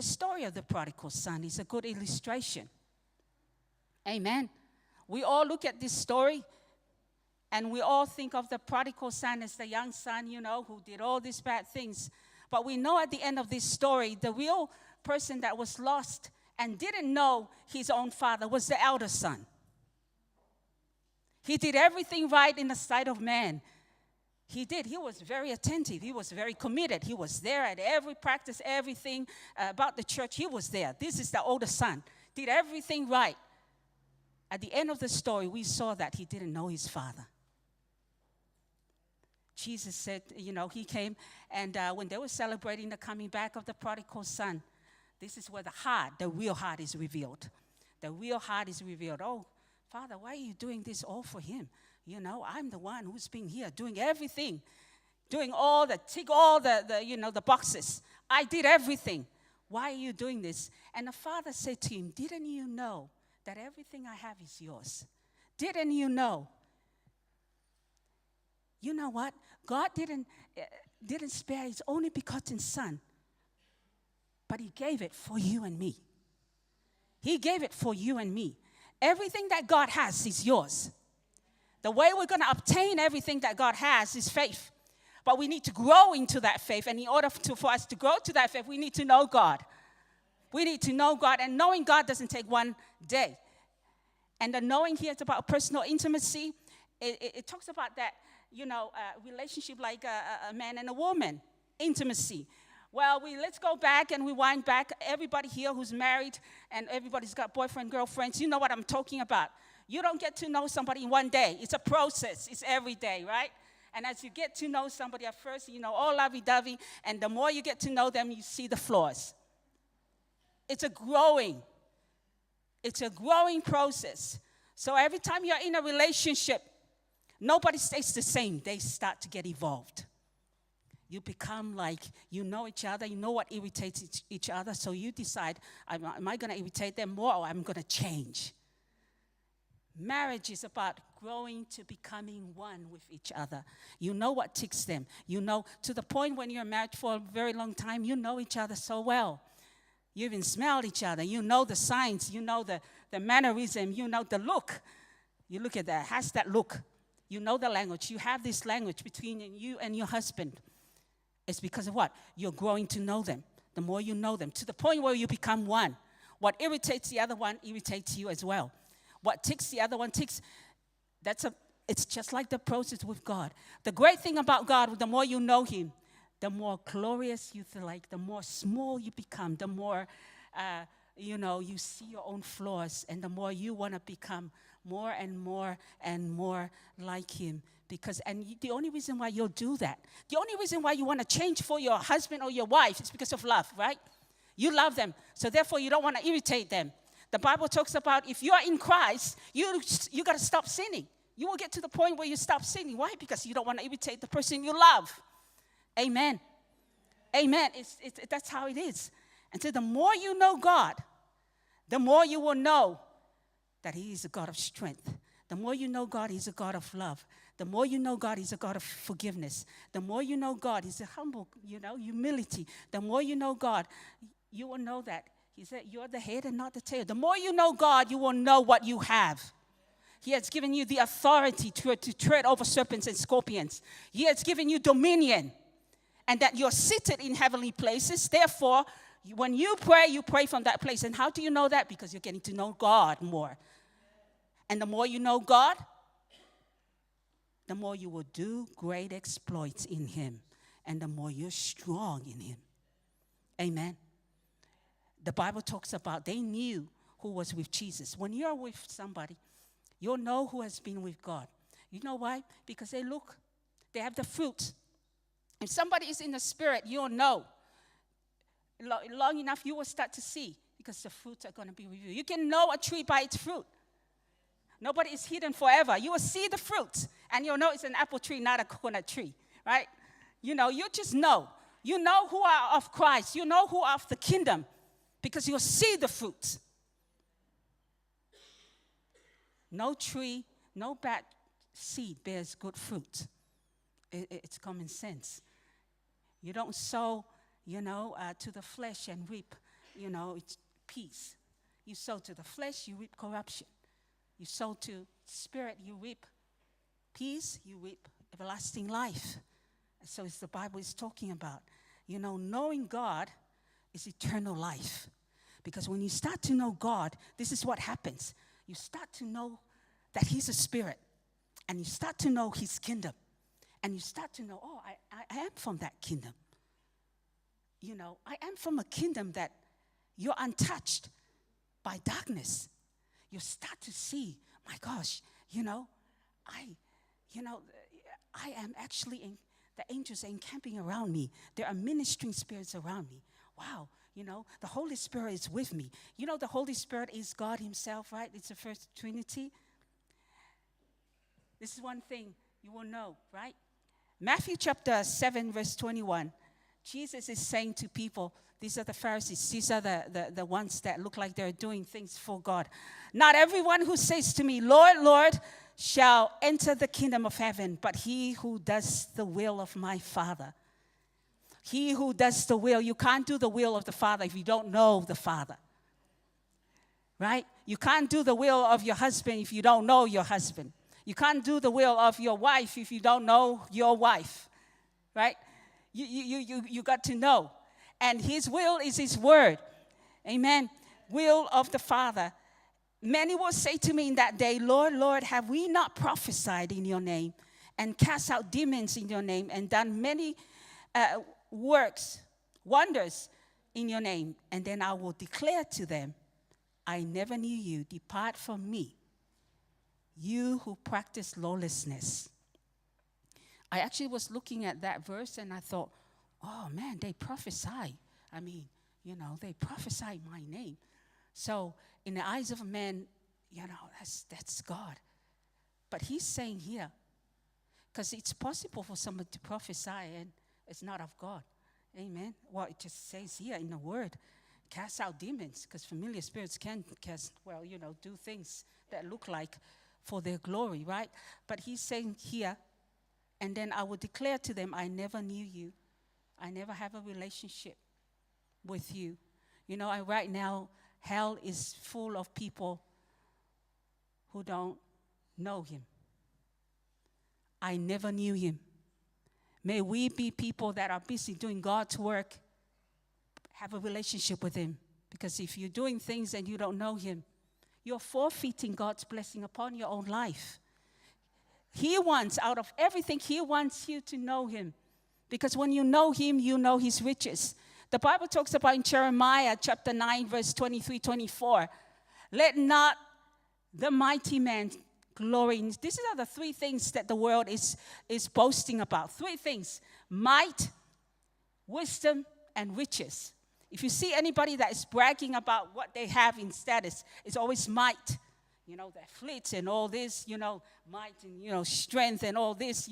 story of the prodigal son is a good illustration. Amen. We all look at this story, and we all think of the prodigal son as the young son, who did all these bad things. But we know at the end of this story, the real person that was lost and didn't know his own father was the elder son. He did everything right in the sight of man. He did. He was very attentive. He was very committed. He was there at every practice, everything about the church. He was there. This is the older son. Did everything right. At the end of the story, we saw that he didn't know his father. Jesus said, he came, and when they were celebrating the coming back of the prodigal son, this is where the real heart is revealed. The real heart is revealed. Oh, Father, why are you doing this all for him? I'm the one who's been here doing everything, tick all the boxes. I did everything. Why are you doing this? And the father said to him, didn't you know that everything I have is yours? Didn't you know? You know what? God didn't spare his only begotten son, but he gave it for you and me. He gave it for you and me. Everything that God has is yours. The way we're going to obtain everything that God has is faith. But we need to grow into that faith. And in order for us to grow to that faith, we need to know God. We need to know God. And knowing God doesn't take one day. And the knowing here is about personal intimacy. It talks about that, relationship like a man and a woman. Intimacy. Well, let's go back and we wind back. Everybody here who's married and everybody's got boyfriend, girlfriends, you know what I'm talking about. You don't get to know somebody in one day. It's a process. It's every day, right? And as you get to know somebody at first, you know, all lovey-dovey, and the more you get to know them, you see the flaws. It's a growing process. So every time you're in a relationship, nobody stays the same. They start to get evolved. You become like, you know each other, you know what irritates each other, so you decide, am I going to irritate them more or I'm going to change? Marriage is about growing to becoming one with each other. You know what ticks them. You know, to the point when you're married for a very long time, you know each other so well. You even smell each other. You know the signs. You know the mannerism. You know the look. You look at that. Has that look? You know the language. You have this language between you and your husband. It's because of what? You're growing to know them. The more you know them, to the point where you become one. What irritates the other one irritates you as well. What ticks the other one ticks. It's just like the process with God. The great thing about God, the more you know Him, the more glorious you feel like, the more small you become, the more, you see your own flaws, and the more you want to become more and more and more like Him. The only reason why you'll do that, the only reason why you want to change for your husband or your wife is because of love, right? You love them, so therefore you don't want to irritate them. The Bible talks about if you are in Christ, you got to stop sinning. You will get to the point where you stop sinning. Why? Because you don't want to irritate the person you love. Amen. Amen. That's how it is. And so the more you know God, the more you will know that He is a God of strength. The more you know God, He's a God of love. The more you know God, He's a God of forgiveness. The more you know God, He's a humble, humility. The more you know God, you will know that He said you're the head and not the tail. The more you know God, you will know what you have. He has given you the authority to tread over serpents and scorpions. He has given you dominion, and that you're seated in heavenly places. Therefore, when you pray from that place. And how do you know that? Because you're getting to know God more. And the more you know God, the more you will do great exploits in Him. And the more you're strong in Him. Amen. The Bible talks about they knew who was with Jesus. When you're with somebody, you'll know who has been with God. You know why? Because they have the fruit. If somebody is in the Spirit, you'll know. Long enough, you will start to see, because the fruits are going to be with you. You can know a tree by its fruit. Nobody is hidden forever. You will see the fruit, and you'll know it's an apple tree, not a coconut tree, right? You just know. You know who are of Christ. You know who are of the kingdom, because you'll see the fruit. No tree, no bad seed bears good fruit. It's common sense. You don't sow, to the flesh and reap, it's peace. You sow to the flesh, you reap corruption. You sow to spirit, you reap peace, you reap everlasting life. And so it's the Bible is talking about. Knowing God is eternal life. Because when you start to know God, this is what happens. You start to know that He's a spirit. And you start to know His kingdom. And you start to know, I am from that kingdom. I am from a kingdom that you're untouched by darkness. You start to see, my gosh, I am actually the angels are encamping around me. There are ministering spirits around me. Wow, the Holy Spirit is with me. The Holy Spirit is God Himself, right? It's the first Trinity. This is one thing you will know, right? Matthew chapter 7, verse 21. Jesus is saying to people, these are the Pharisees, these are the ones that look like they're doing things for God. Not everyone who says to me, Lord, Lord, shall enter the kingdom of heaven, but he who does the will of my Father. He who does the will. You can't do the will of the Father if you don't know the Father. Right? You can't do the will of your husband if you don't know your husband. You can't do the will of your wife if you don't know your wife. Right? You got to know. And His will is His word. Amen. Will of the Father. Many will say to me in that day, Lord, Lord, have we not prophesied in your name and cast out demons in your name and done many works wonders in your name. And then I will declare to them, I never knew you. Depart from me, you who practice lawlessness. I actually was looking at that verse and I thought, oh man, they prophesy. I mean, they prophesy my name. So in the eyes of a man, that's God. But he's saying here, because it's possible for someone to prophesy and it's not of God. Amen. Well, it just says here in the word, cast out demons, because familiar spirits can do things that look like for their glory, right? But he's saying here, and then I will declare to them, I never knew you. I never have a relationship with you. Right now, hell is full of people who don't know him. I never knew him. May we be people that are busy doing God's work, have a relationship with him. Because if you're doing things and you don't know him, you're forfeiting God's blessing upon your own life. He wants, out of everything, he wants you to know him. Because when you know him, you know his riches. The Bible talks about in Jeremiah chapter 9, verse 23, 24. Let not the mighty man glory in. These are the three things that the world is boasting about. Three things: might, wisdom, and riches. If you see anybody that is bragging about what they have in status, it's always might. Their fleets and all this, might and, strength and all this,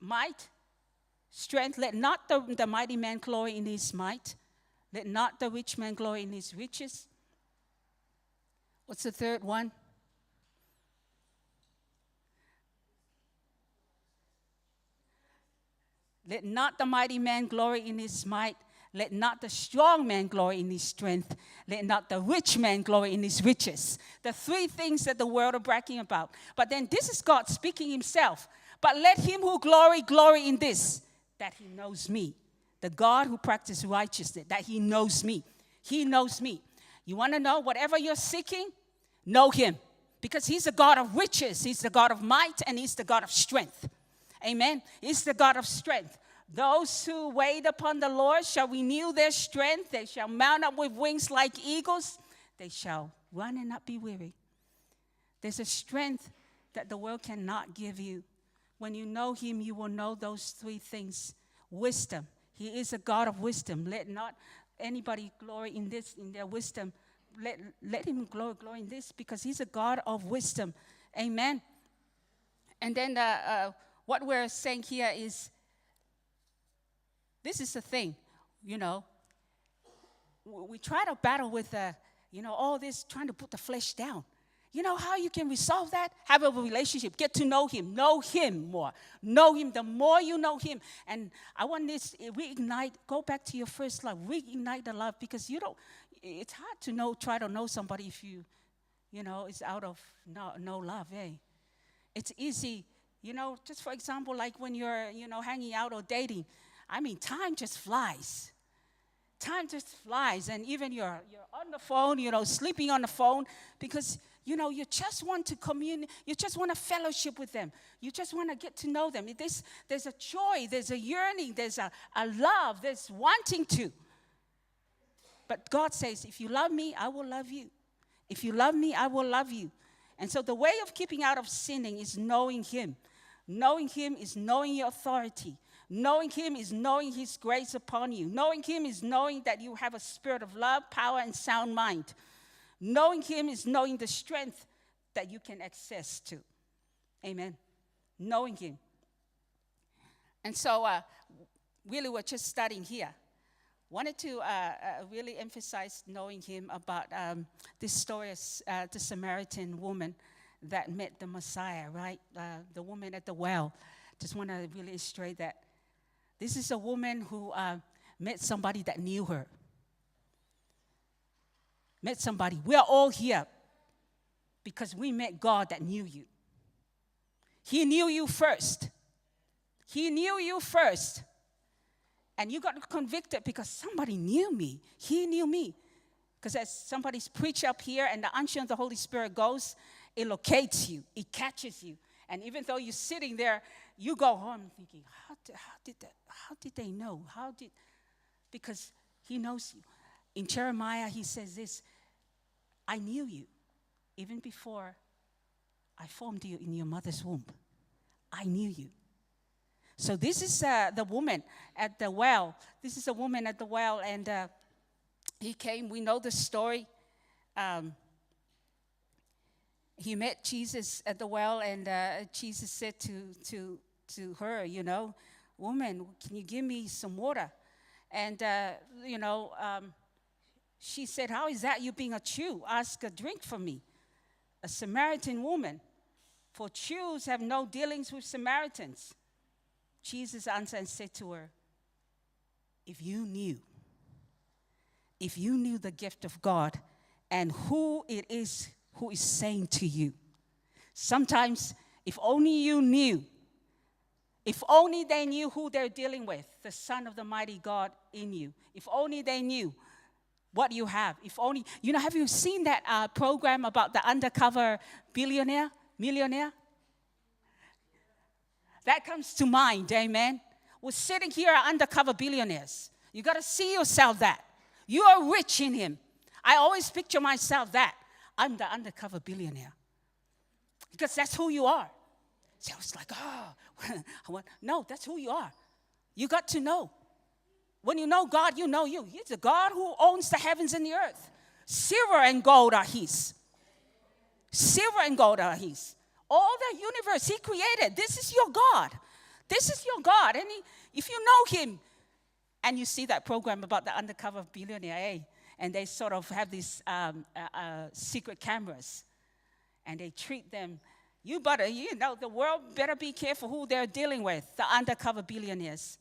Might, strength. Let not the mighty man glory in his might. Let not the rich man glory in his riches. What's the third one? Let not the mighty man glory in his might. Let not the strong man glory in his strength. Let not the rich man glory in his riches. The three things that the world are bragging about. But then this is God speaking himself. But let him who glory in this, that he knows me. The God who practices righteousness, that he knows me. He knows me. You want to know whatever you're seeking? Know him. Because he's the God of riches. He's the God of might, and he's the God of strength. Amen. He's the God of strength. Those who wait upon the Lord shall renew their strength. They shall mount up with wings like eagles. They shall run and not be weary. There's a strength that the world cannot give you. When you know him, you will know those three things. Wisdom. He is a God of wisdom. Let not anybody glory in this, in their wisdom. Let him glory in this, because he's a God of wisdom. Amen. And then what we're saying here is, this is the thing, we try to battle with, all this, trying to put the flesh down. You know how you can resolve that? Have a relationship. Get to know him. Know him more. Know him. The more you know him. And I want this, reignite, go back to your first love. Reignite the love, because it's hard to try to know somebody if it's out of no love, eh? It's easy, just for example, like when you're, hanging out or dating. I mean, time just flies. Time just flies. And even you're on the phone, sleeping on the phone, because you just want to commune. You just want to fellowship with them. You just want to get to know them. There's a joy. There's a yearning. There's a love. There's wanting to. But God says, if you love me, I will love you. If you love me, I will love you. And so the way of keeping out of sinning is knowing him. Knowing him is knowing your authority. Knowing him is knowing his grace upon you. Knowing him is knowing that you have a spirit of love, power, and sound mind. Knowing him is knowing the strength that you can access to. Amen. Knowing him. And so really we're just studying here. Wanted to really emphasize knowing him about this story of the Samaritan woman that met the Messiah, right? The woman at the well. Just want to really illustrate that. This is a woman who met somebody that knew her. Met somebody. We are all here because we met God that knew you. He knew you first. He knew you first. And you got convicted because somebody knew me. He knew me. Because as somebody's preach up here and the unction of the Holy Spirit goes, it locates you. It catches you. And even though you're sitting there, you go home thinking, how did they know? Because he knows you. In Jeremiah, he says this, I knew you even before I formed you in your mother's womb. I knew you. So this is the woman at the well. This is a woman at the well, and he came. We know the story. He met Jesus at the well, and Jesus said to her, woman, can you give me some water? And, she said, how is that you being a Jew? Ask a drink from me. A Samaritan woman. For Jews have no dealings with Samaritans. Jesus answered and said to her, if you knew the gift of God and who it is who is saying to you. Sometimes, if only you knew, if only they knew who they're dealing with, the Son of the mighty God in you. If only they knew what you have. If only, have you seen that program about the undercover millionaire? That comes to mind, amen? We're sitting here undercover billionaires. You got to see yourself that. You are rich in him. I always picture myself that. I'm the undercover billionaire. Because that's who you are. So I was like, no, that's who you are. You got to know. When you know God, you know you. He's the God who owns the heavens and the earth. Silver and gold are his. Silver and gold are his. All the universe he created. This is your God. This is your God. And if you know him, and you see that program about the undercover billionaire, and they sort of have these secret cameras, and they treat them, the world better be careful who they're dealing with, the undercover billionaires.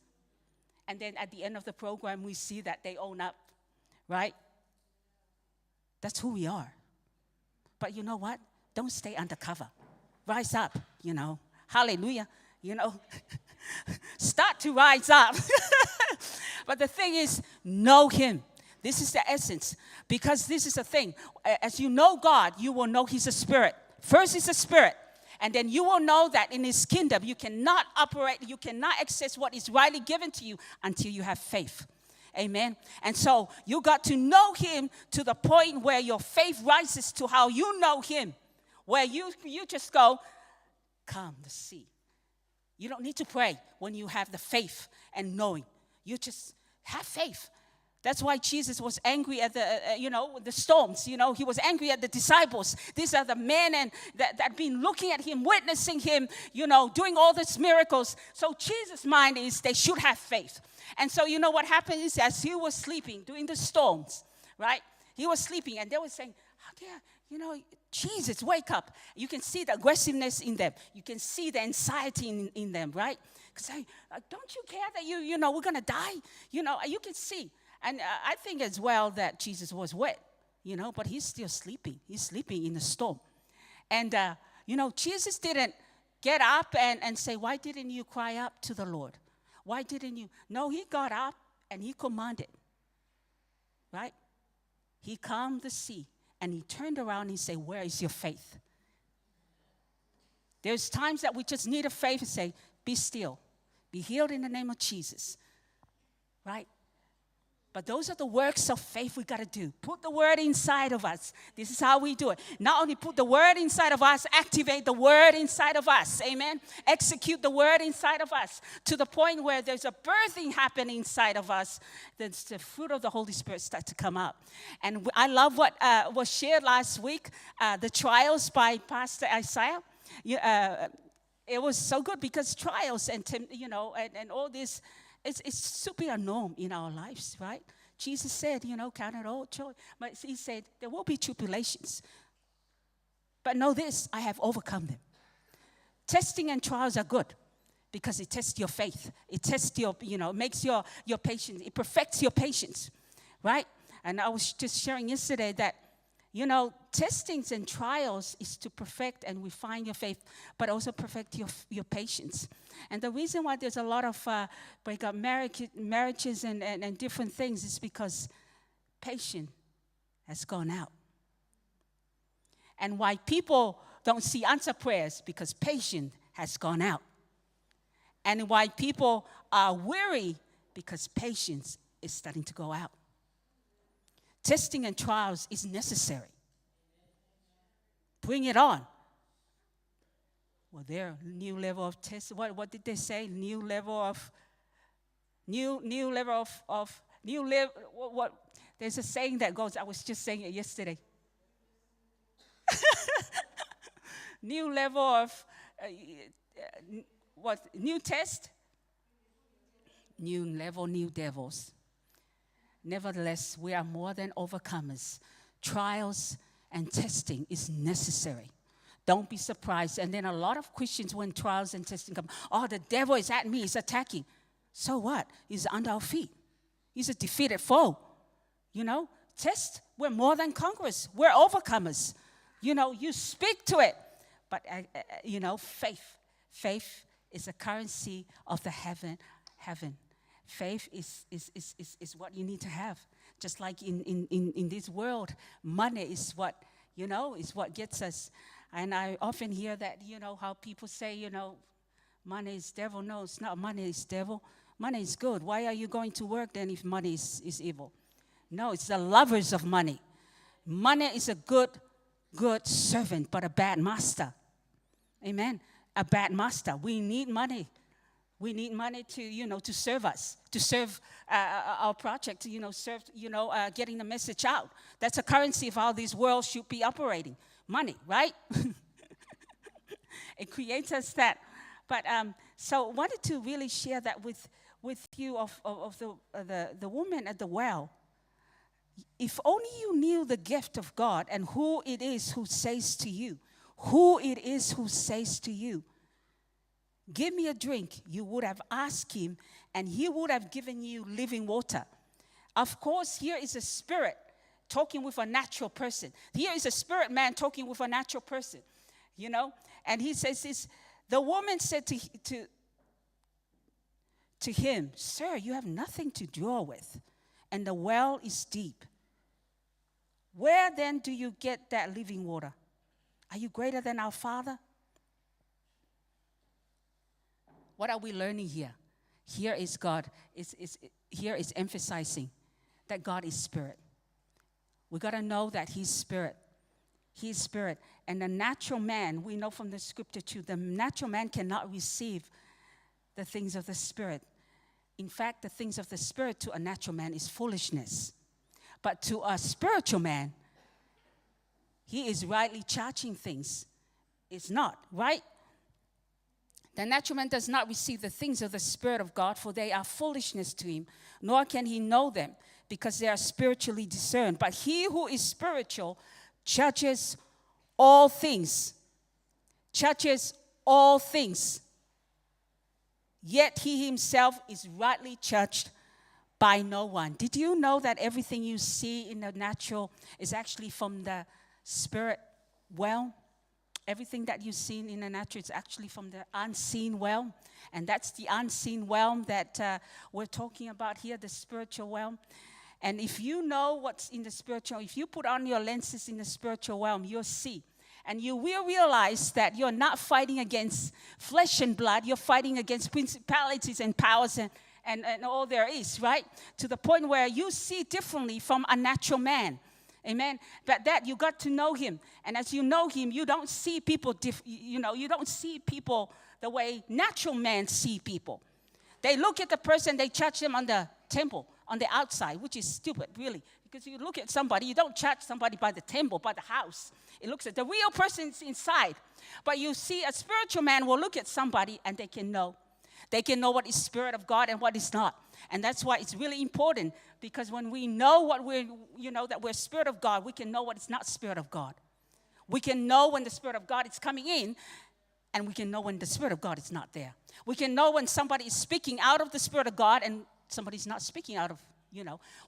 And then at the end of the program, we see that they own up, right? That's who we are. But you know what? Don't stay undercover. Rise up, Hallelujah. Start to rise up. But the thing is, know him. This is the essence. Because this is the thing. As you know God, you will know he's a spirit. First, he's a spirit. And then you will know that in his kingdom, you cannot operate, you cannot access what is rightly given to you until you have faith. Amen. And so you got to know him to the point where your faith rises to how you know him. Where you just go, calm the sea. You don't need to pray when you have the faith and knowing. You just have faith. That's why Jesus was angry at the storms. He was angry at the disciples. These are the men that had been looking at him, witnessing him, doing all these miracles. So Jesus' mind is they should have faith. And so what happened is as he was sleeping during the storms, right? He was sleeping and they were saying, Jesus, wake up. You can see the aggressiveness in them. You can see the anxiety in them, right? Because don't you care that we're going to die? You can see. And I think as well that Jesus was wet, but he's still sleeping. He's sleeping in the storm. And, Jesus didn't get up and say, why didn't you cry out to the Lord? Why didn't you? No, he got up and he commanded, right? He calmed the sea and he turned around and he said, where is your faith? There's times that we just need a faith and say, be still. Be healed in the name of Jesus, right? But those are the works of faith we got to do. Put the word inside of us. This is how we do it. Not only put the word inside of us, activate the word inside of us. Amen. Execute the word inside of us to the point where there's a birthing happening inside of us. The fruit of the Holy Spirit starts to come out. And I love what was shared last week, the trials by Pastor Isaiah. It was so good because trials and all this, it's super a norm in our lives, right? Jesus said, count it all joy. But he said, there will be tribulations. But know this, I have overcome them. Testing and trials are good because it tests your faith. It tests your, makes your patience. It perfects your patience, right? And I was just sharing yesterday that, testings and trials is to perfect and refine your faith, but also perfect your patience. And the reason why there's a lot of breakup marriages and different things is because patience has gone out. And why people don't see answer prayers because patience has gone out. And why people are weary, because patience is starting to go out. Testing and trials is necessary. Bring it on. Well, there, new level of test. What did they say? New level of. What? There's a saying that goes. I was just saying it yesterday. New level of what? New test. New level, new devils. Nevertheless, we are more than overcomers. Trials and testing is necessary. Don't be surprised. And then a lot of Christians, when trials and testing come, oh, the devil is at me, he's attacking. So what? He's under our feet. He's a defeated foe. You know, test, we're more than conquerors. We're overcomers. You know, you speak to it. But, faith is a currency of the heaven. Faith is what you need to have. Just like in this world, money is what, is what gets us. And I often hear that, how people say, money is devil. No, it's not money is devil. Money is good. Why are you going to work then if money is evil? No, it's the lovers of money. Money is a good servant, but a bad master. Amen. A bad master. We need money. We need money to, to serve us, to serve our project, serve, getting the message out. That's a currency of how this world should be operating. Money, right? It creates us that. But so wanted to really share that with you of the woman at the well. If only you knew the gift of God and who it is who says to you, give me a drink, you would have asked him, and he would have given you living water. Of course, here is a spirit talking with a natural person. Here is a spirit man talking with a natural person, And he says this, the woman said to him, "Sir, you have nothing to draw with, and the well is deep. Where then do you get that living water? Are you greater than our father?" What are we learning here? Here is God. Here is emphasizing that God is spirit. We got to know that he's spirit. He's spirit. And the natural man, we know from the scripture too, the natural man cannot receive the things of the spirit. In fact, the things of the spirit to a natural man is foolishness. But to a spiritual man, he is rightly charging things. It's not, right? The natural man does not receive the things of the Spirit of God, for they are foolishness to him, nor can he know them, because they are spiritually discerned. But he who is spiritual judges all things. Yet he himself is rightly judged by no one. Did you know that everything you see in the natural is actually from the spirit well? Everything that you've seen in the natural is actually from the unseen realm. And that's the unseen realm that we're talking about here, the spiritual realm. And if you know what's in the spiritual, if you put on your lenses in the spiritual realm, you'll see. And you will realize that you're not fighting against flesh and blood. You're fighting against principalities and powers and all there is, right? To the point where you see differently from a natural man. Amen. But that you got to know him. And as you know him, you don't see people, you don't see people the way natural men see people. They look at the person, they judge them on the temple, on the outside, which is stupid, really. Because you look at somebody, you don't judge somebody by the temple, by the house. It looks at the real person's inside. But you see, a spiritual man will look at somebody and they can know. They can know what is Spirit of God and what is not. And that's why it's really important, because when we know what that we're Spirit of God, we can know what is not Spirit of God. We can know when the Spirit of God is coming in, and we can know when the Spirit of God is not there. We can know when somebody is speaking out of the Spirit of God and somebody's not speaking out of,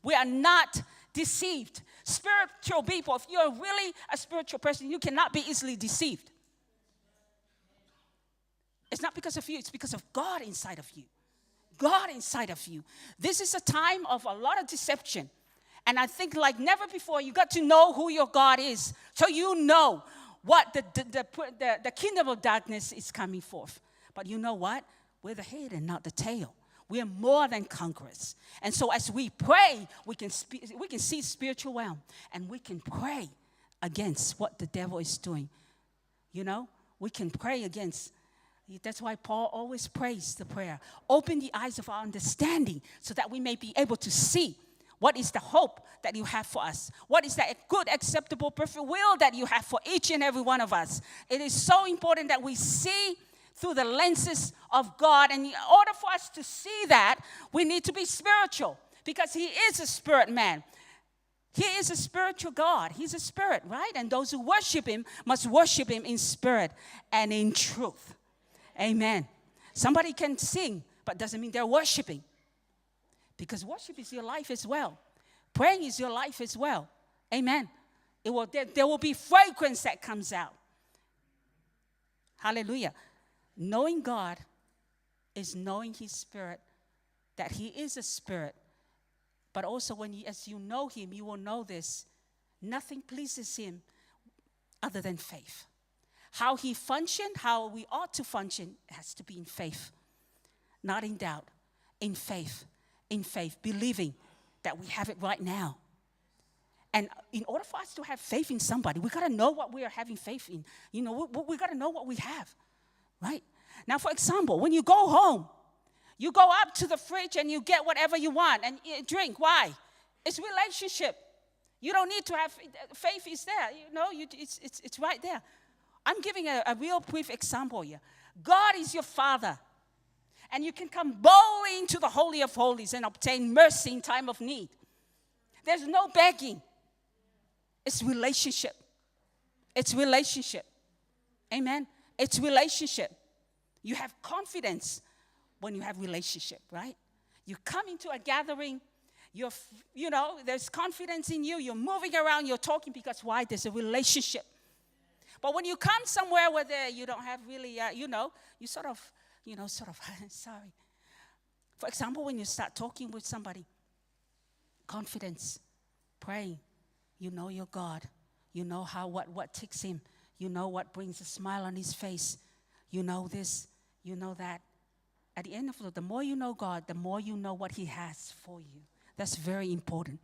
We are not deceived. Spiritual people, if you're really a spiritual person, you cannot be easily deceived. It's not because of you, it's because of God inside of you. God inside of you. This is a time of a lot of deception. And I think like never before, you got to know who your God is. So you know what the kingdom of darkness is coming forth. But you know what? We're the head and not the tail. We are more than conquerors. And so as we pray, we can see spiritual realm, and we can pray against what the devil is doing. You know, we can pray against. That's why Paul always prays the prayer. Open the eyes of our understanding so that we may be able to see what is the hope that you have for us. What is that good, acceptable, perfect will that you have for each and every one of us. It is so important that we see through the lenses of God. And in order for us to see that, we need to be spiritual, because he is a spirit man. He is a spiritual God. He's a spirit, right? And those who worship him must worship him in spirit and in truth. Amen. Somebody can sing, but doesn't mean they're worshiping. Because worship is your life as well. Praying is your life as well. Amen. There will be fragrance that comes out. Hallelujah. Knowing God is knowing his spirit, that he is a spirit. But also as you know him, you will know this. Nothing pleases him other than faith. How he functioned, how we ought to function, has to be in faith. Not in doubt. In faith. In faith. Believing that we have it right now. And in order for us to have faith in somebody, we got to know what we are having faith in. You know, we got to know what we have. Right? Now, for example, when you go home, you go up to the fridge and you get whatever you want and drink. Why? It's relationship. You don't need to have faith. Is there? You know, it's right there. I'm giving a real brief example here. God is your Father, and you can come boldly into the Holy of Holies and obtain mercy in time of need. There's no begging. It's relationship. It's relationship. Amen. It's relationship. You have confidence when you have relationship, right? You come into a gathering, there's confidence in you. You're moving around, you're talking, because why? There's a relationship. But when you come somewhere where you don't have really, you sort of, sorry. For example, when you start talking with somebody, confidence, praying, you know your God. You know what ticks him. You know what brings a smile on his face. You know this, you know that. At the end of the more you know God, the more you know what he has for you. That's very important.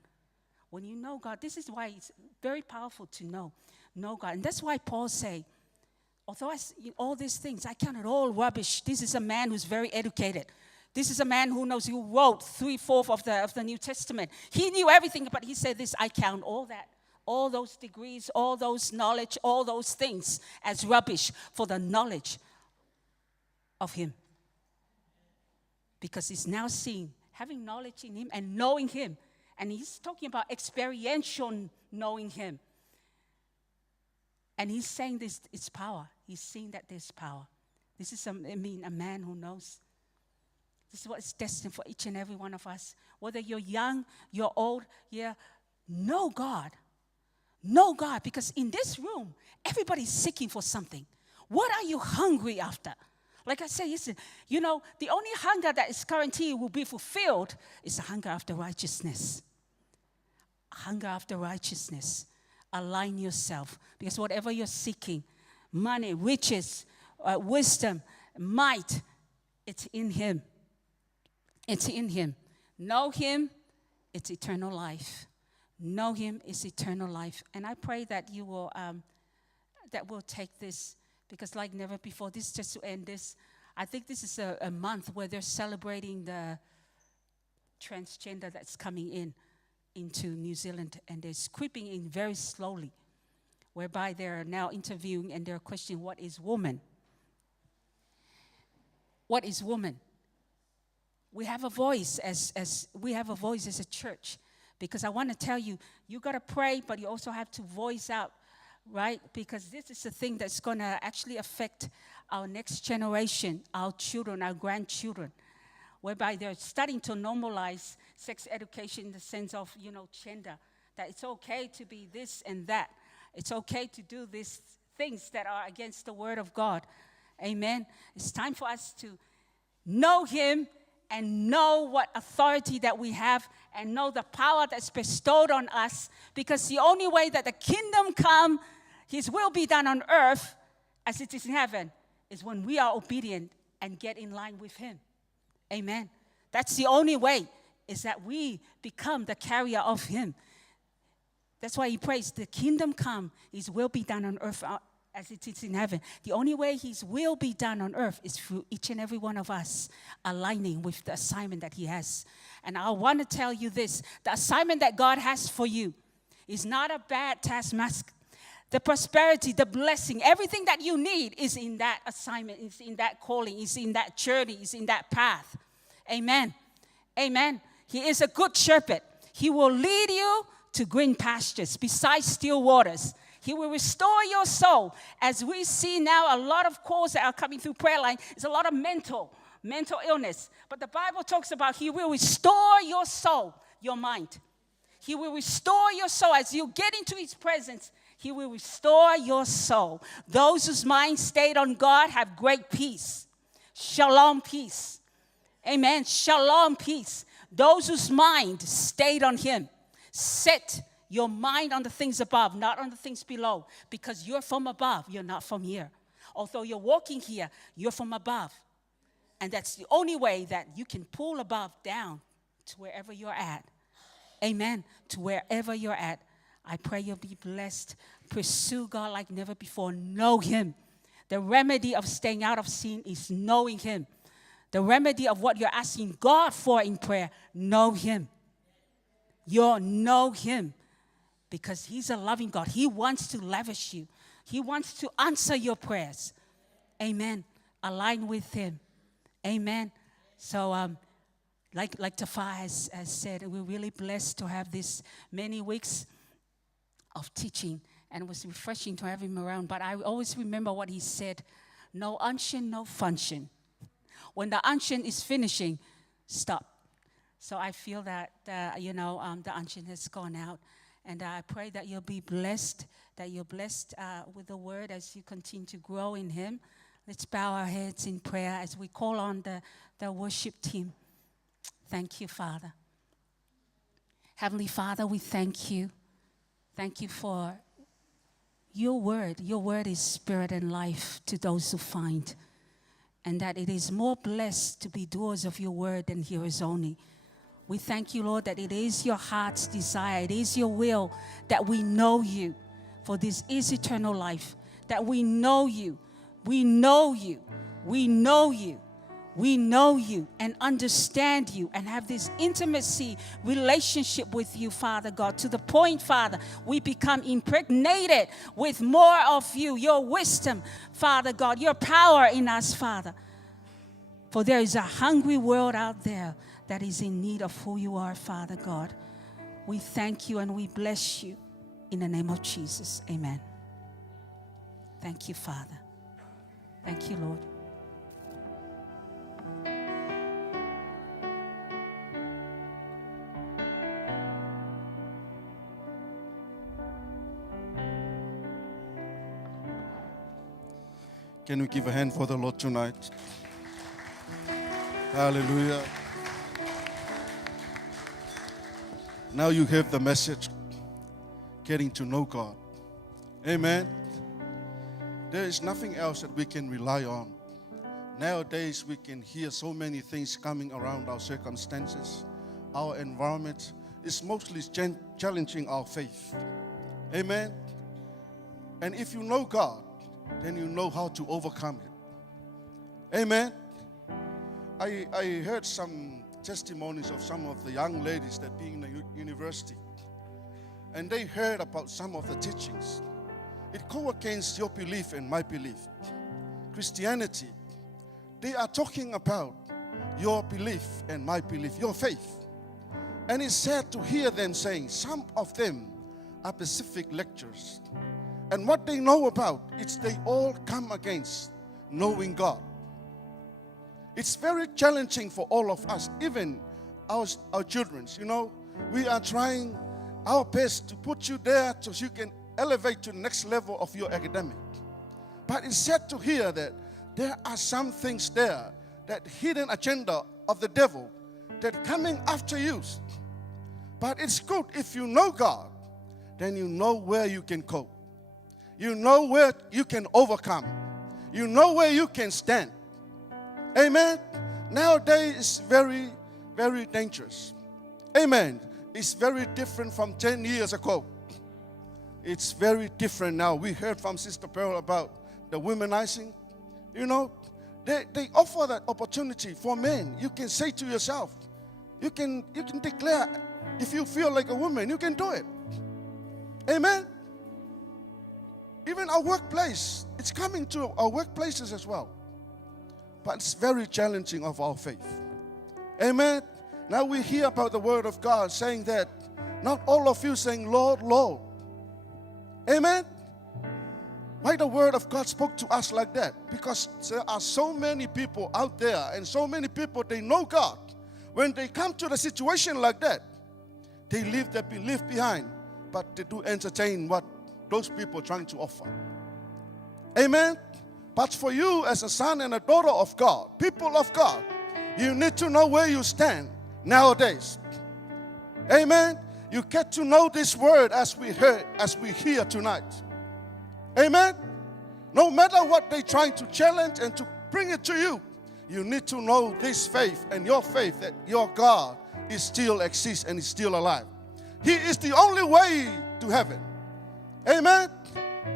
When you know God, this is why it's very powerful to know God. And that's why Paul say, although all these things, I count it all rubbish. This is a man who's very educated. This is a man who knows, who wrote 3/4 of the New Testament. He knew everything, but he said this, I count all that, all those degrees, all those knowledge, all those things as rubbish for the knowledge of him. Because he's now seeing, having knowledge in him and knowing him. And he's talking about experiential knowing him. And he's saying this, it's power. He's seeing that there's power. This is, a man who knows. This is what is destined for each and every one of us. Whether you're young, you're old, know God. Know God, because in this room, everybody's seeking for something. What are you hungry after? Like I say, listen, the only hunger that is guaranteed will be fulfilled is the hunger after righteousness. Hunger after righteousness. Align yourself, because whatever you're seeking, money, riches, wisdom, might, it's in him. It's in him. Know him, it's eternal life. Know him is eternal life. And I pray that you will, that we'll take this, because like never before, this just to end this, I think this is a month where they're celebrating the transgender that's coming into New Zealand, and they're creeping in very slowly, whereby they're now interviewing and they're questioning, what is woman? What is woman? We have a voice as we have a voice as a church, because I want to tell you, you got to pray, but you also have to voice out, right? Because this is the thing that's going to actually affect our next generation, our children, our grandchildren, whereby they're starting to normalize sex education in the sense of, gender, that it's okay to be this and that. It's okay to do these things that are against the word of God. Amen. It's time for us to know him and know what authority that we have and know the power that's bestowed on us, because the only way that the kingdom come, his will be done on earth as it is in heaven, is when we are obedient and get in line with him. Amen. That's the only way, is that we become the carrier of him. That's why he prays, the kingdom come, his will be done on earth as it is in heaven. The only way his will be done on earth is through each and every one of us aligning with the assignment that he has. And I want to tell you this, the assignment that God has for you is not a bad taskmaster. The prosperity, the blessing, everything that you need is in that assignment, is in that calling, is in that journey, is in that path. Amen. Amen. He is a good shepherd. He will lead you to green pastures beside still waters. He will restore your soul. As we see now, a lot of calls that are coming through prayer line, it's a lot of mental illness. But the Bible talks about he will restore your soul, your mind. He will restore your soul. As you get into his presence, he will restore your soul. Those whose mind stayed on God have great peace. Shalom peace. Amen. Shalom peace. Those whose mind stayed on him. Set your mind on the things above, not on the things below. Because you're from above, you're not from here. Although you're walking here, you're from above. And that's the only way that you can pull above down to wherever you're at. Amen. To wherever you're at. I pray you'll be blessed. Pursue God like never before. Know him. The remedy of staying out of sin is knowing him. The remedy of what you're asking God for in prayer, know him. You'll know him because he's a loving God. He wants to lavish you. He wants to answer your prayers. Amen. Align with him. Amen. So, like Tafar has said, we're really blessed to have this many weeks of teaching, and it was refreshing to have him around. But I always remember what he said, no unction, no function. When the unction is finishing, stop. So I feel that, the unction has gone out. And I pray that you'll be blessed, that you're blessed with the word as you continue to grow in him. Let's bow our heads in prayer as we call on the worship team. Thank you, Father. Heavenly Father, we thank you. Thank you for your word. Your word is spirit and life to those who find. And that it is more blessed to be doers of your word than hearers only. We thank you, Lord, that it is your heart's desire, it is your will that we know you. For this is eternal life, that we know you. We know you. We know you. We know you and understand you and have this intimacy relationship with you, Father God, to the point, Father, we become impregnated with more of you, your wisdom, Father God, your power in us, Father. For there is a hungry world out there that is in need of who you are, Father God. We thank you and we bless you in the name of Jesus. Amen. Thank you, Father. Thank you, Lord. Can we give a hand for the Lord tonight? Hallelujah. Now you have the message, getting to know God. Amen. There is nothing else that we can rely on. Nowadays, we can hear so many things coming around our circumstances. Our environment is mostly challenging our faith. Amen. And if you know God, then you know how to overcome it. Amen. I heard some testimonies of some of the young ladies that being in the university. And they heard about some of the teachings. It goes against your belief and my belief. Christianity, they are talking about your belief and my belief, your faith. And it's sad to hear them saying some of them are specific lectures. And what they know about, it's they all come against knowing God. It's very challenging for all of us, even our children. You know, we are trying our best to put you there so you can elevate to the next level of your academic. But it's sad to hear that there are some things there, that hidden agenda of the devil, that coming after you. But it's good if you know God, then you know where you can cope. You know where you can overcome. You know where you can stand. Amen. Nowadays it's very, very dangerous. Amen. It's very different from 10 years ago. It's very different now. We heard from Sister Pearl about the womanizing. You know, they offer that opportunity for men. You can say to yourself, you can declare, if you feel like a woman, you can do it. Amen. Even our workplace, it's coming to our workplaces as well. But it's very challenging of our faith. Amen. Now we hear about the word of God saying that not all of you saying, Lord, Lord. Amen. Why the word of God spoke to us like that? Because there are so many people out there and so many people, they know God. When they come to the situation like that, they leave their belief behind, but they do entertain what those people are trying to offer. Amen. But for you as a son and a daughter of God, people of God, you need to know where you stand nowadays. Amen. You get to know this word as we hear tonight. Amen. No matter what they're trying to challenge and to bring it to you, you need to know this faith and your faith that your God is still exists and is still alive. He is the only way to heaven. Amen.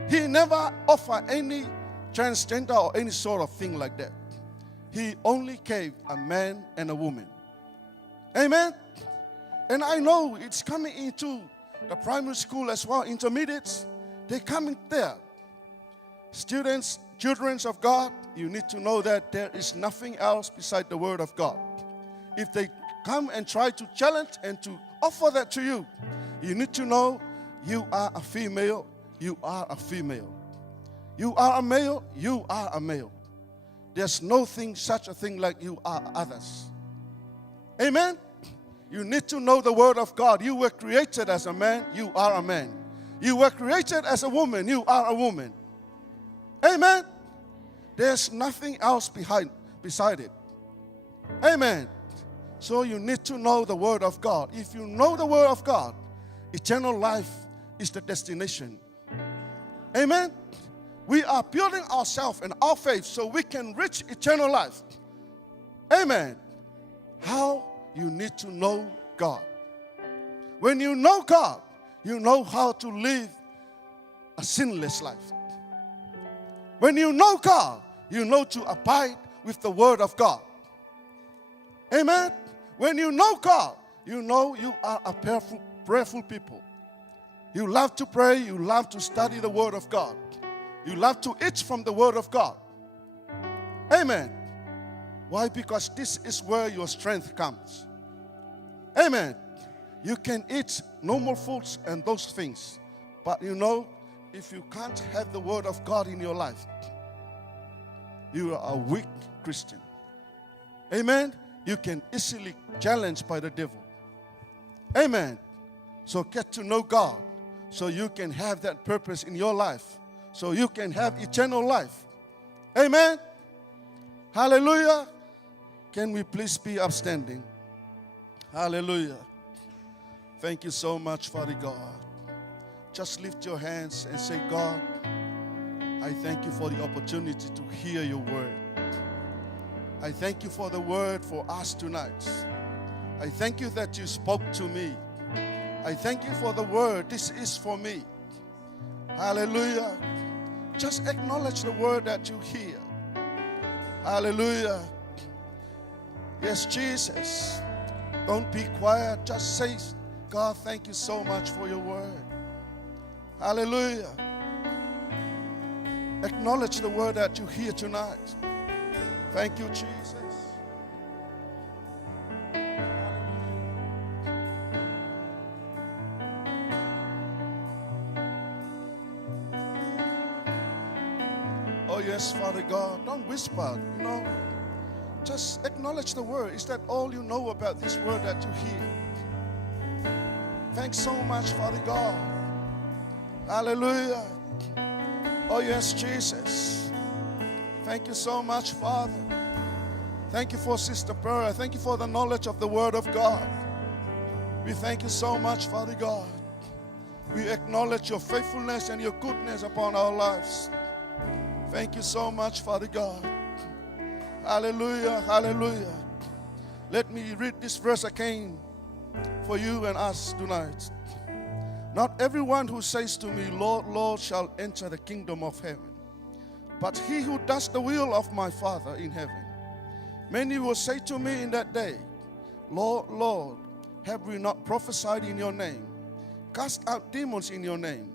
He never offered any transgender or any sort of thing like that. He only gave a man and a woman. Amen. And I know it's coming into the primary school as well, intermediates. They're coming there. Students, children of God, you need to know that there is nothing else beside the word of God. If they come and try to challenge and to offer that to you, you need to know you are a female, you are a female. You are a male, you are a male. There's such a thing like you are others. Amen? You need to know the word of God. You were created as a man, you are a man. You were created as a woman, you are a woman. Amen? There's nothing else beside it. Amen? So you need to know the word of God. If you know the word of God, eternal life is the destination. Amen? We are building ourselves and our faith so we can reach eternal life. Amen. How? You need to know God. When you know God, you know how to live a sinless life. When you know God, you know to abide with the word of God. Amen. When you know God, you know you are a prayerful people. You love to pray, you love to study the word of God. You love to eat from the word of God. Amen. Why? Because this is where your strength comes. Amen. You can eat normal foods and those things. But you know, if you can't have the word of God in your life, you are a weak Christian. Amen. You can easily challenged by the devil. Amen. So get to know God so you can have that purpose in your life. So you can have eternal life. Amen. Hallelujah. Can we please be upstanding? Hallelujah. Thank you so much, Father God. Just lift your hands and say, God, I thank you for the opportunity to hear your word. I thank you for the word for us tonight. I thank you that you spoke to me. I thank you for the word. This is for me. Hallelujah. Just acknowledge the word that you hear. Hallelujah. Yes, Jesus. Don't be quiet. Just say, God, thank you so much for your word. Hallelujah. Acknowledge the word that you hear tonight. Thank you, Jesus. Oh, yes, Father God. Don't whisper, Just acknowledge the word. Is that all you know about this word that you hear? Thanks so much, Father God. Hallelujah. Oh, yes, Jesus. Thank you so much, Father. Thank you for Sister Pearl. Thank you for the knowledge of the word of God. We thank you so much, Father God. We acknowledge your faithfulness and your goodness upon our lives. Thank you so much, Father God. Hallelujah, hallelujah. Let me read this verse again for you and us tonight. Not everyone who says to me, Lord, Lord, shall enter the kingdom of heaven, but he who does the will of my Father in heaven. Many will say to me in that day, Lord, Lord, have we not prophesied in your name, cast out demons in your name,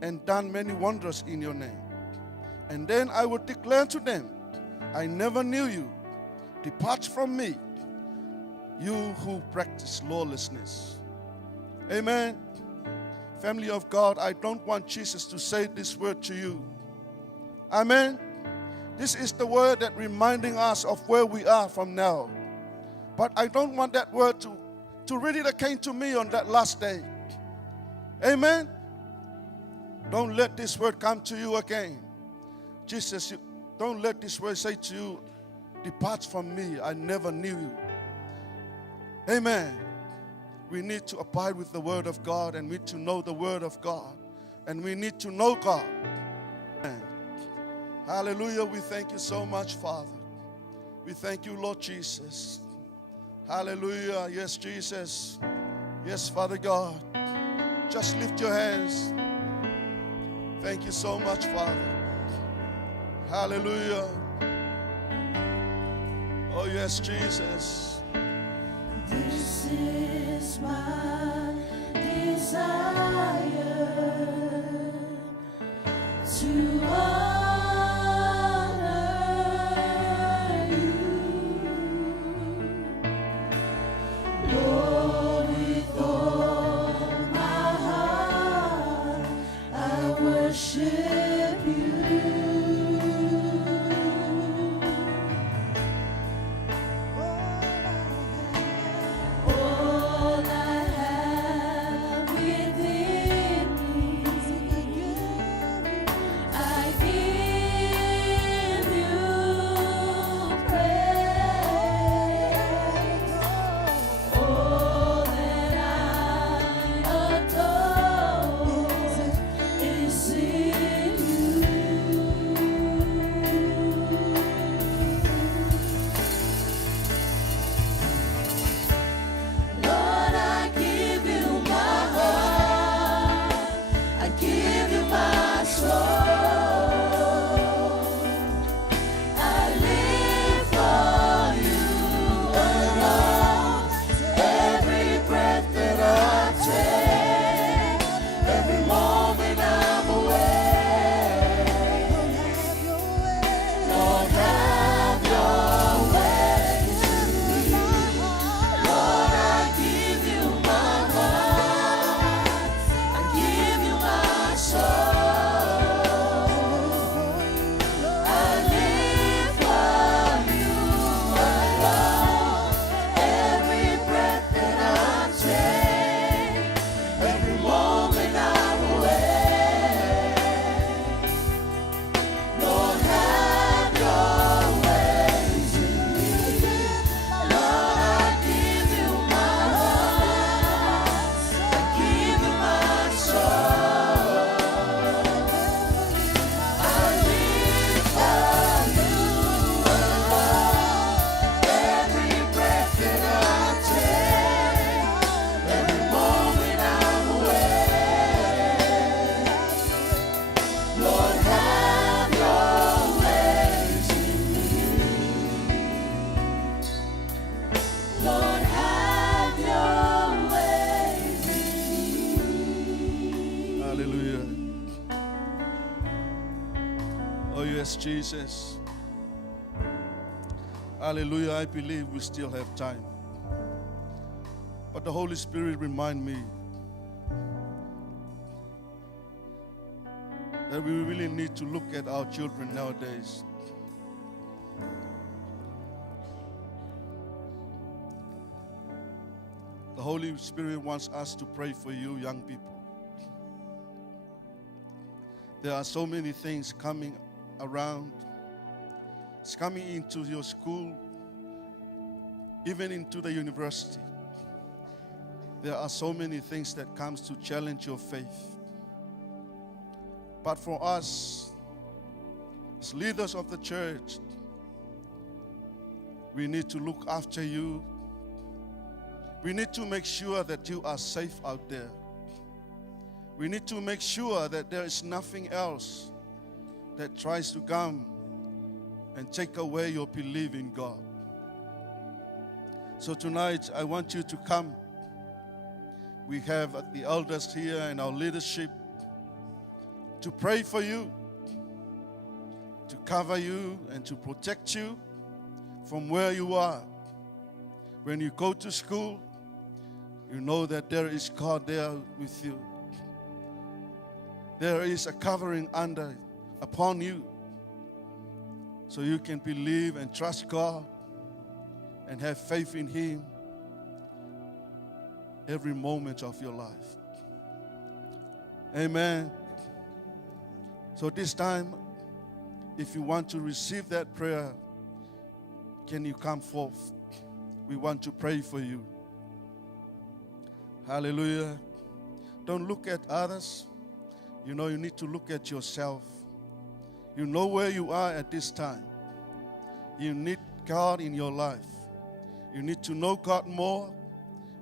and done many wonders in your name? And then I will declare to them, I never knew you. Depart from me, you who practice lawlessness. Amen. Family of God, I don't want Jesus to say this word to you. Amen. This is the word that reminding us of where we are from now. But I don't want that word to read it again to me on that last day. Amen. Don't let this word come to you again. Jesus, don't let this word say to you, depart from me, I never knew you. Amen. We need to abide with the word of God, and we need to know the word of God, and we need to know God. Amen. Hallelujah. We thank you so much, Father. We thank you, Lord Jesus. Hallelujah. Yes, Jesus. Yes, Father God. Just lift your hands. Thank you so much, Father. Hallelujah. Oh, yes, Jesus. This is my desire to honor you, Lord, with all my heart I worship you. All I have within me, I give you praise. All that I adore is in you. Lord, I give you my heart, I give you my soul. I live for you alone. Every breath that I take, every moment I'm awake. Lord, have your ways in me. Lord, I give you my heart, I give you my soul. I live for you alone. Every breath that I take, every moment I'm awake. Lord, have your ways in me. Lord, I give you my heart, I give you my soul. I live for you alone. Every breath that I take, every moment I'm awake. Lord, have your ways in me. Lord, have your ways in me. Hallelujah. Oh, yes, Jesus. Hallelujah. I believe we still have time. But the Holy Spirit remind me that we really need to look at our children nowadays. The Holy Spirit wants us to pray for you, young people. There are so many things coming around. It's coming into your school, even into the university. There are so many things that comes to challenge your faith. But for us, as leaders of the church, We need to look after you. We need to make sure that you are safe out there. We need to make sure that there is nothing else that tries to come and take away your belief in God. So tonight, I want you to come. We have the elders here and our leadership to pray for you, to cover you and to protect you from where you are. When you go to school, you know that there is God there with you. There is a covering upon you, so you can believe and trust God and have faith in Him every moment of your life. Amen. So this time, if you want to receive that prayer, can you come forth? We want to pray for you. Hallelujah. Don't look at others. You know, you need to look at yourself. You know where you are at this time. You need God in your life. You need to know God more,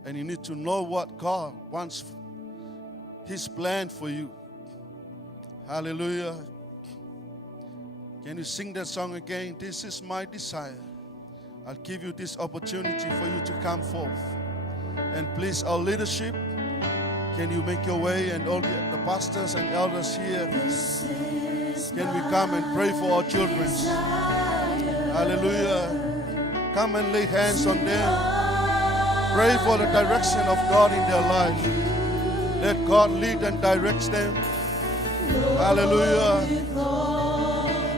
and you need to know what God wants, His plan for you. Hallelujah. Can you sing that song again? This is my desire. I'll give you this opportunity for you to come forth. And please, our leadership, can you make your way? And all the pastors and elders here, can we come and pray for our children? Hallelujah. Come and lay hands on them. Pray for the direction of God in their life. Let God lead and direct them. Hallelujah.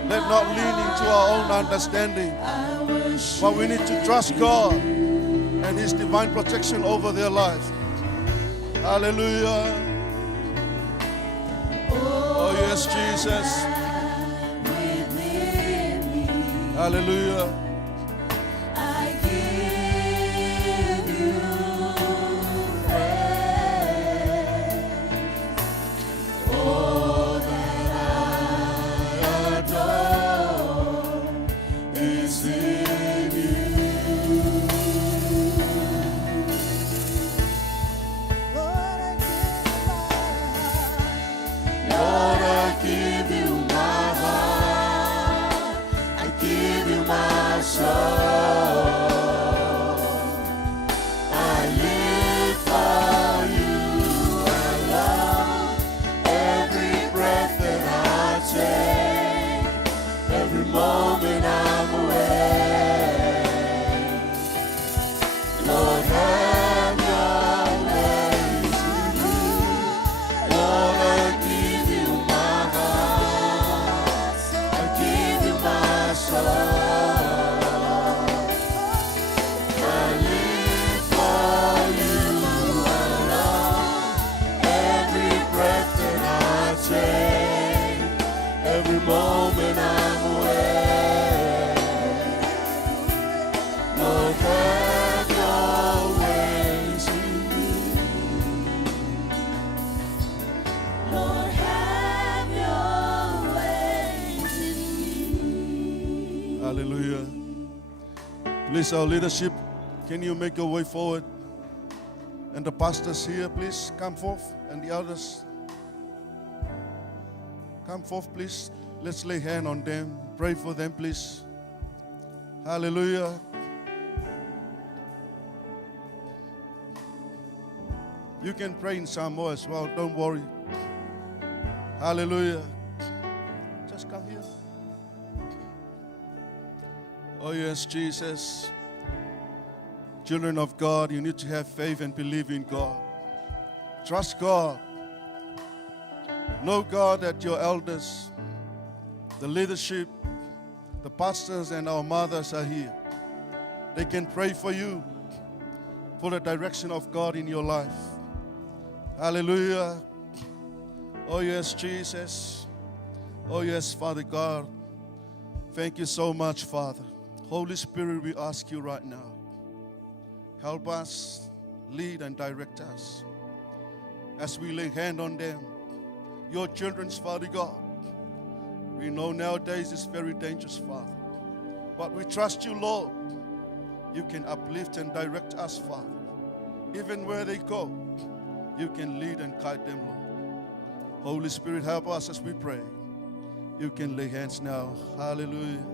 Let not lean into our own understanding, but we need to trust God and His divine protection over their life. Hallelujah. Oh yes, Jesus. Hallelujah. Hallelujah. Please, our leadership, can you make your way forward? And the pastors here, please come forth. And the others, come forth, please. Let's lay hand on them. Pray for them, please. Hallelujah. You can pray in Samoa as well. Don't worry. Hallelujah. Just come here. Oh yes, Jesus. Children of God, you need to have faith and believe in God. Trust God. Know God that your elders, the leadership, the pastors and our mothers are here. They can pray for you for the direction of God in your life. Hallelujah. Oh yes, Jesus. Oh yes, Father God. Thank you so much, Father. Holy Spirit, we ask you right now, help us, lead and direct us as we lay hand on them, your children's, Father God. We know nowadays it's very dangerous, Father, but we trust you, Lord, you can uplift and direct us, Father. Even where they go, you can lead and guide them, Lord. Holy Spirit, help us as we pray. You can lay hands now. Hallelujah.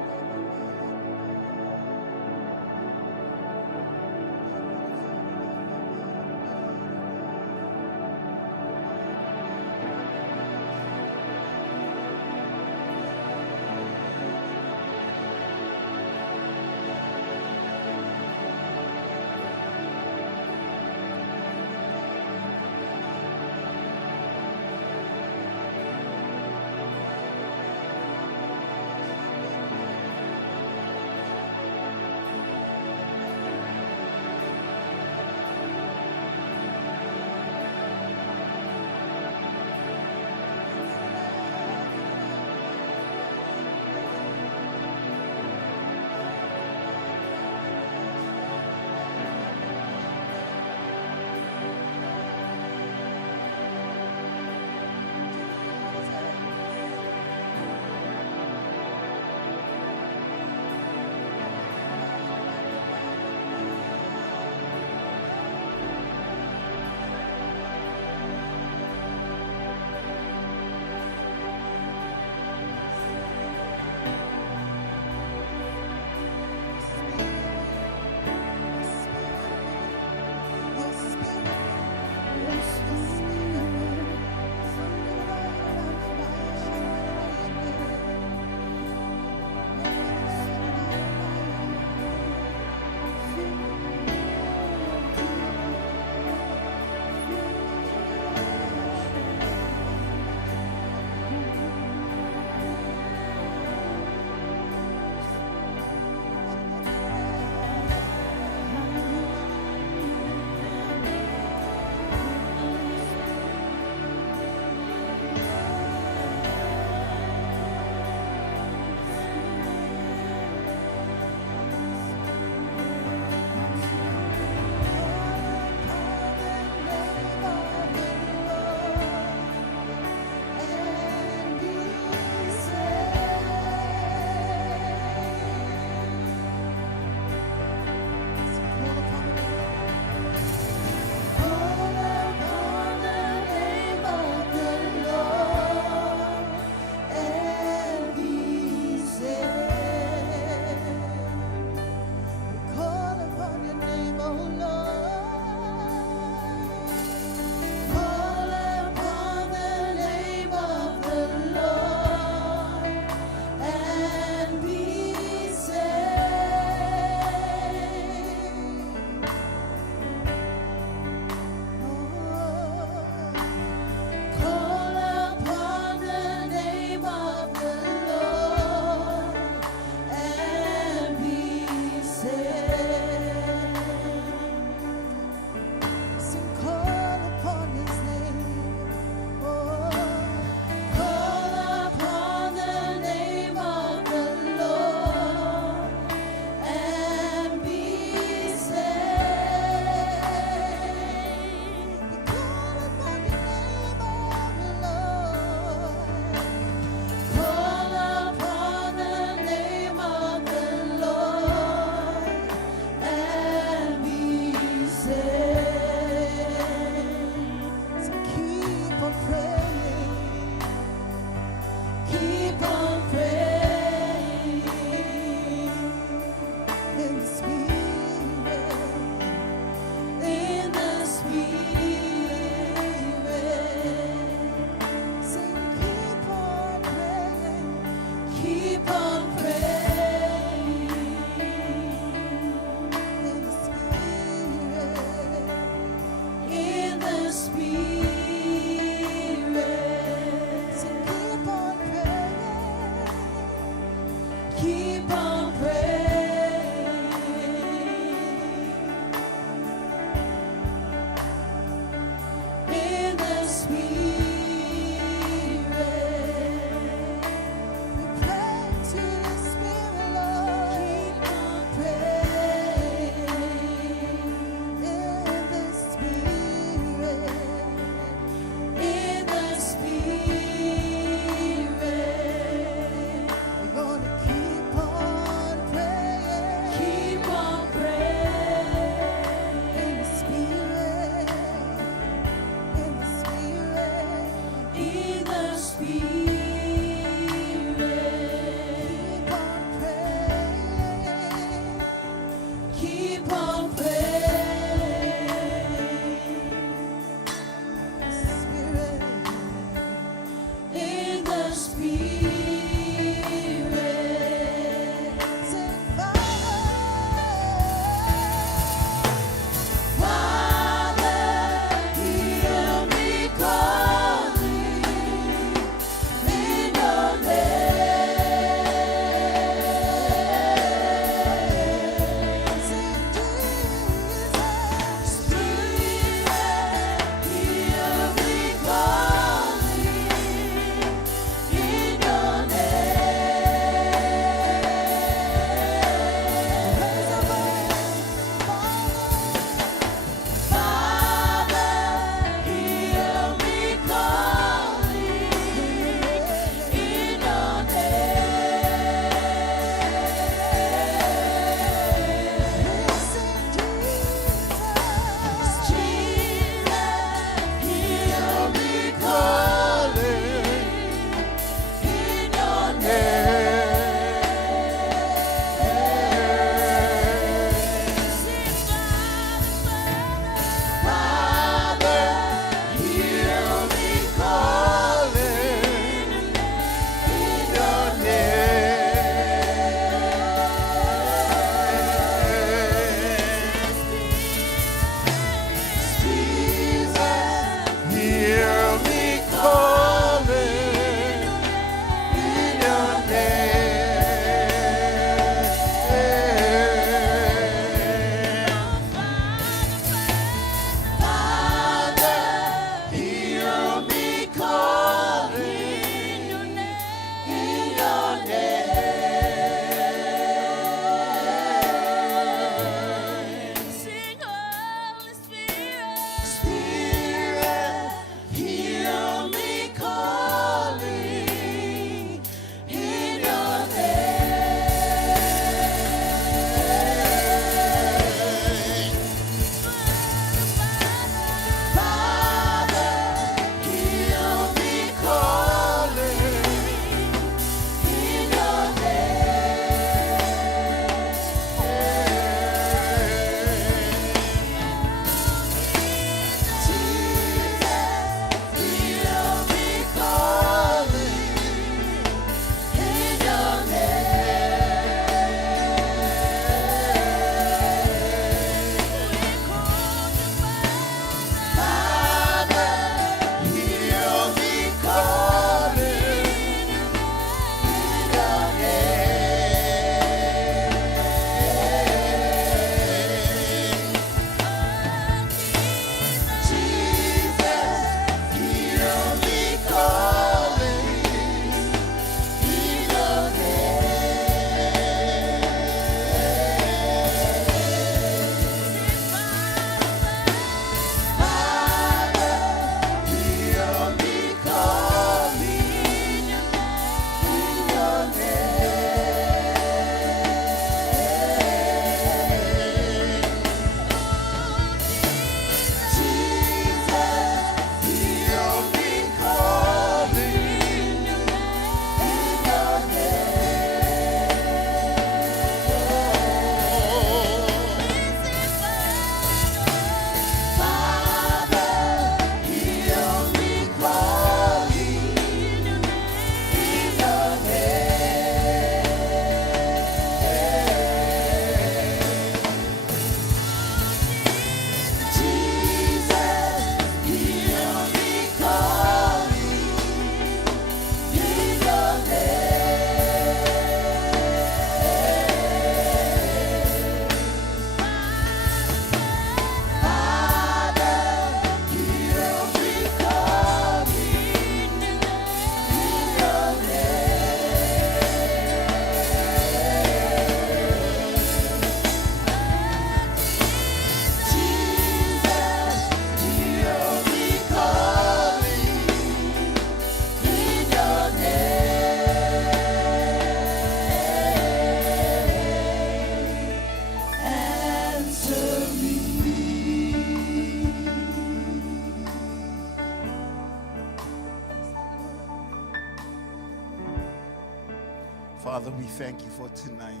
Father, we thank you for tonight.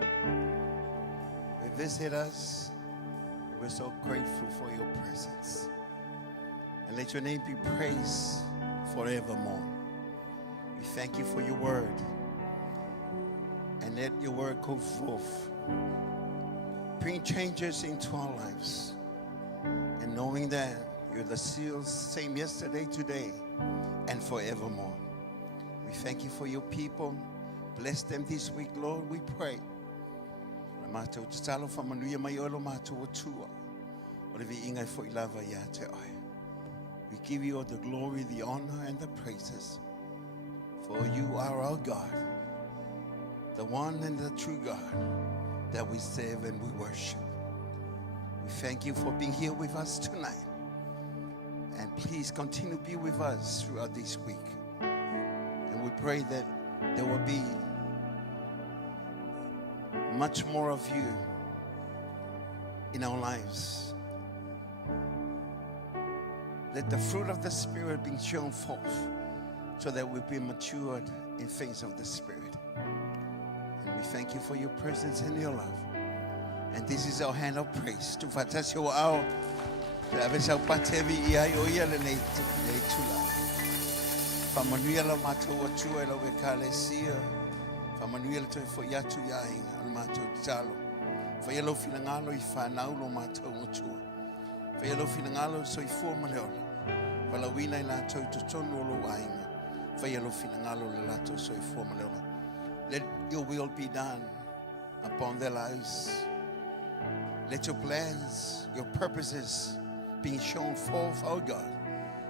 You visit us. We're so grateful for your presence. And let your name be praised forevermore. We thank you for your word. And let your word go forth. Bring changes into our lives. And knowing that you're the same yesterday, today, and forevermore. We thank you for your people. Bless them this week, Lord, we pray. We give you all the glory, the honor, and the praises. For you are our God, the one and the true God that we serve and we worship. We thank you for being here with us tonight. And please continue to be with us throughout this week. And we pray that there will be much more of you in our lives. Let the fruit of the Spirit be shown forth so that we'll be matured in things of the Spirit. And we thank you for your presence and your love. And this is our hand of praise. To fatasyo ao sa patevi ia yo ia le nei tula. Famanuia la mato atua la wekalesia. Famanuia la toi fo yatu yaing al mato talo. Fa yelo finangalo I fanau lo mato atua. Fa yelo finangalo so I forma leola. Fa la wina I la toi tutonu lo ainga. Fa yelo finangalo le lato so I forma leola. Let your will be done upon their lives. Let your plans, your purposes being shown forth, oh God,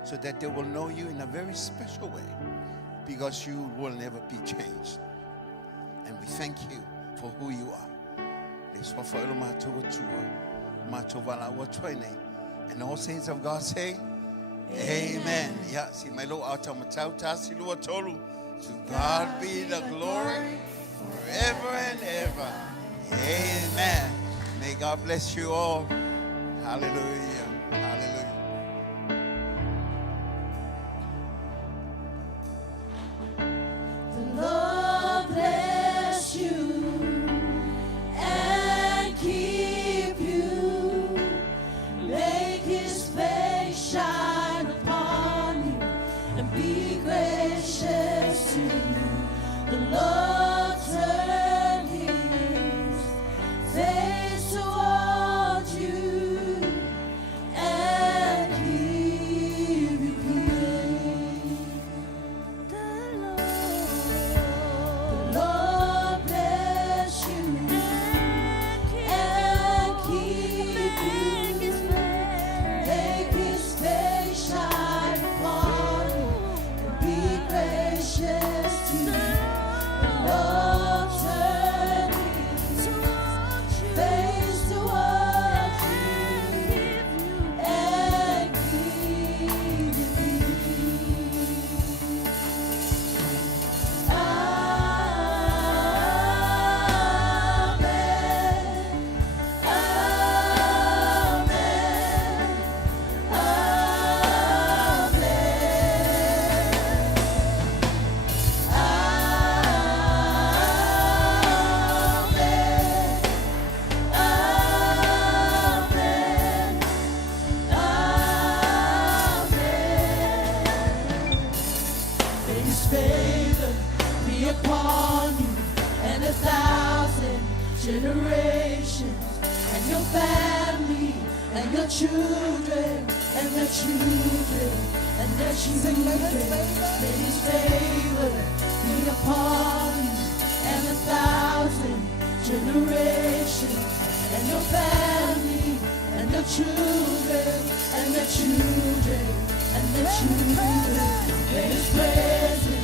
so that they will know you in a very special way, because you will never be changed. And we thank you for who you are. And all saints of God say, Amen. Yeah, see my Lord, to God be the glory forever and ever. Amen. May God bless you all. Hallelujah. Hallelujah. The Lord bless you and keep you. Make his face shine upon you and be gracious to you. The Lord turn his face towards you and give you peace. The Lord bless you and keep you. Make his face shine upon you and be gracious to you. The Lord turn his face towards you and give you peace. May his favor be upon you and 1,000 generations, and your family and your children and their children and their children. May his favor be upon you and 1,000 generations, and your family and your children and their children and their children. May his presence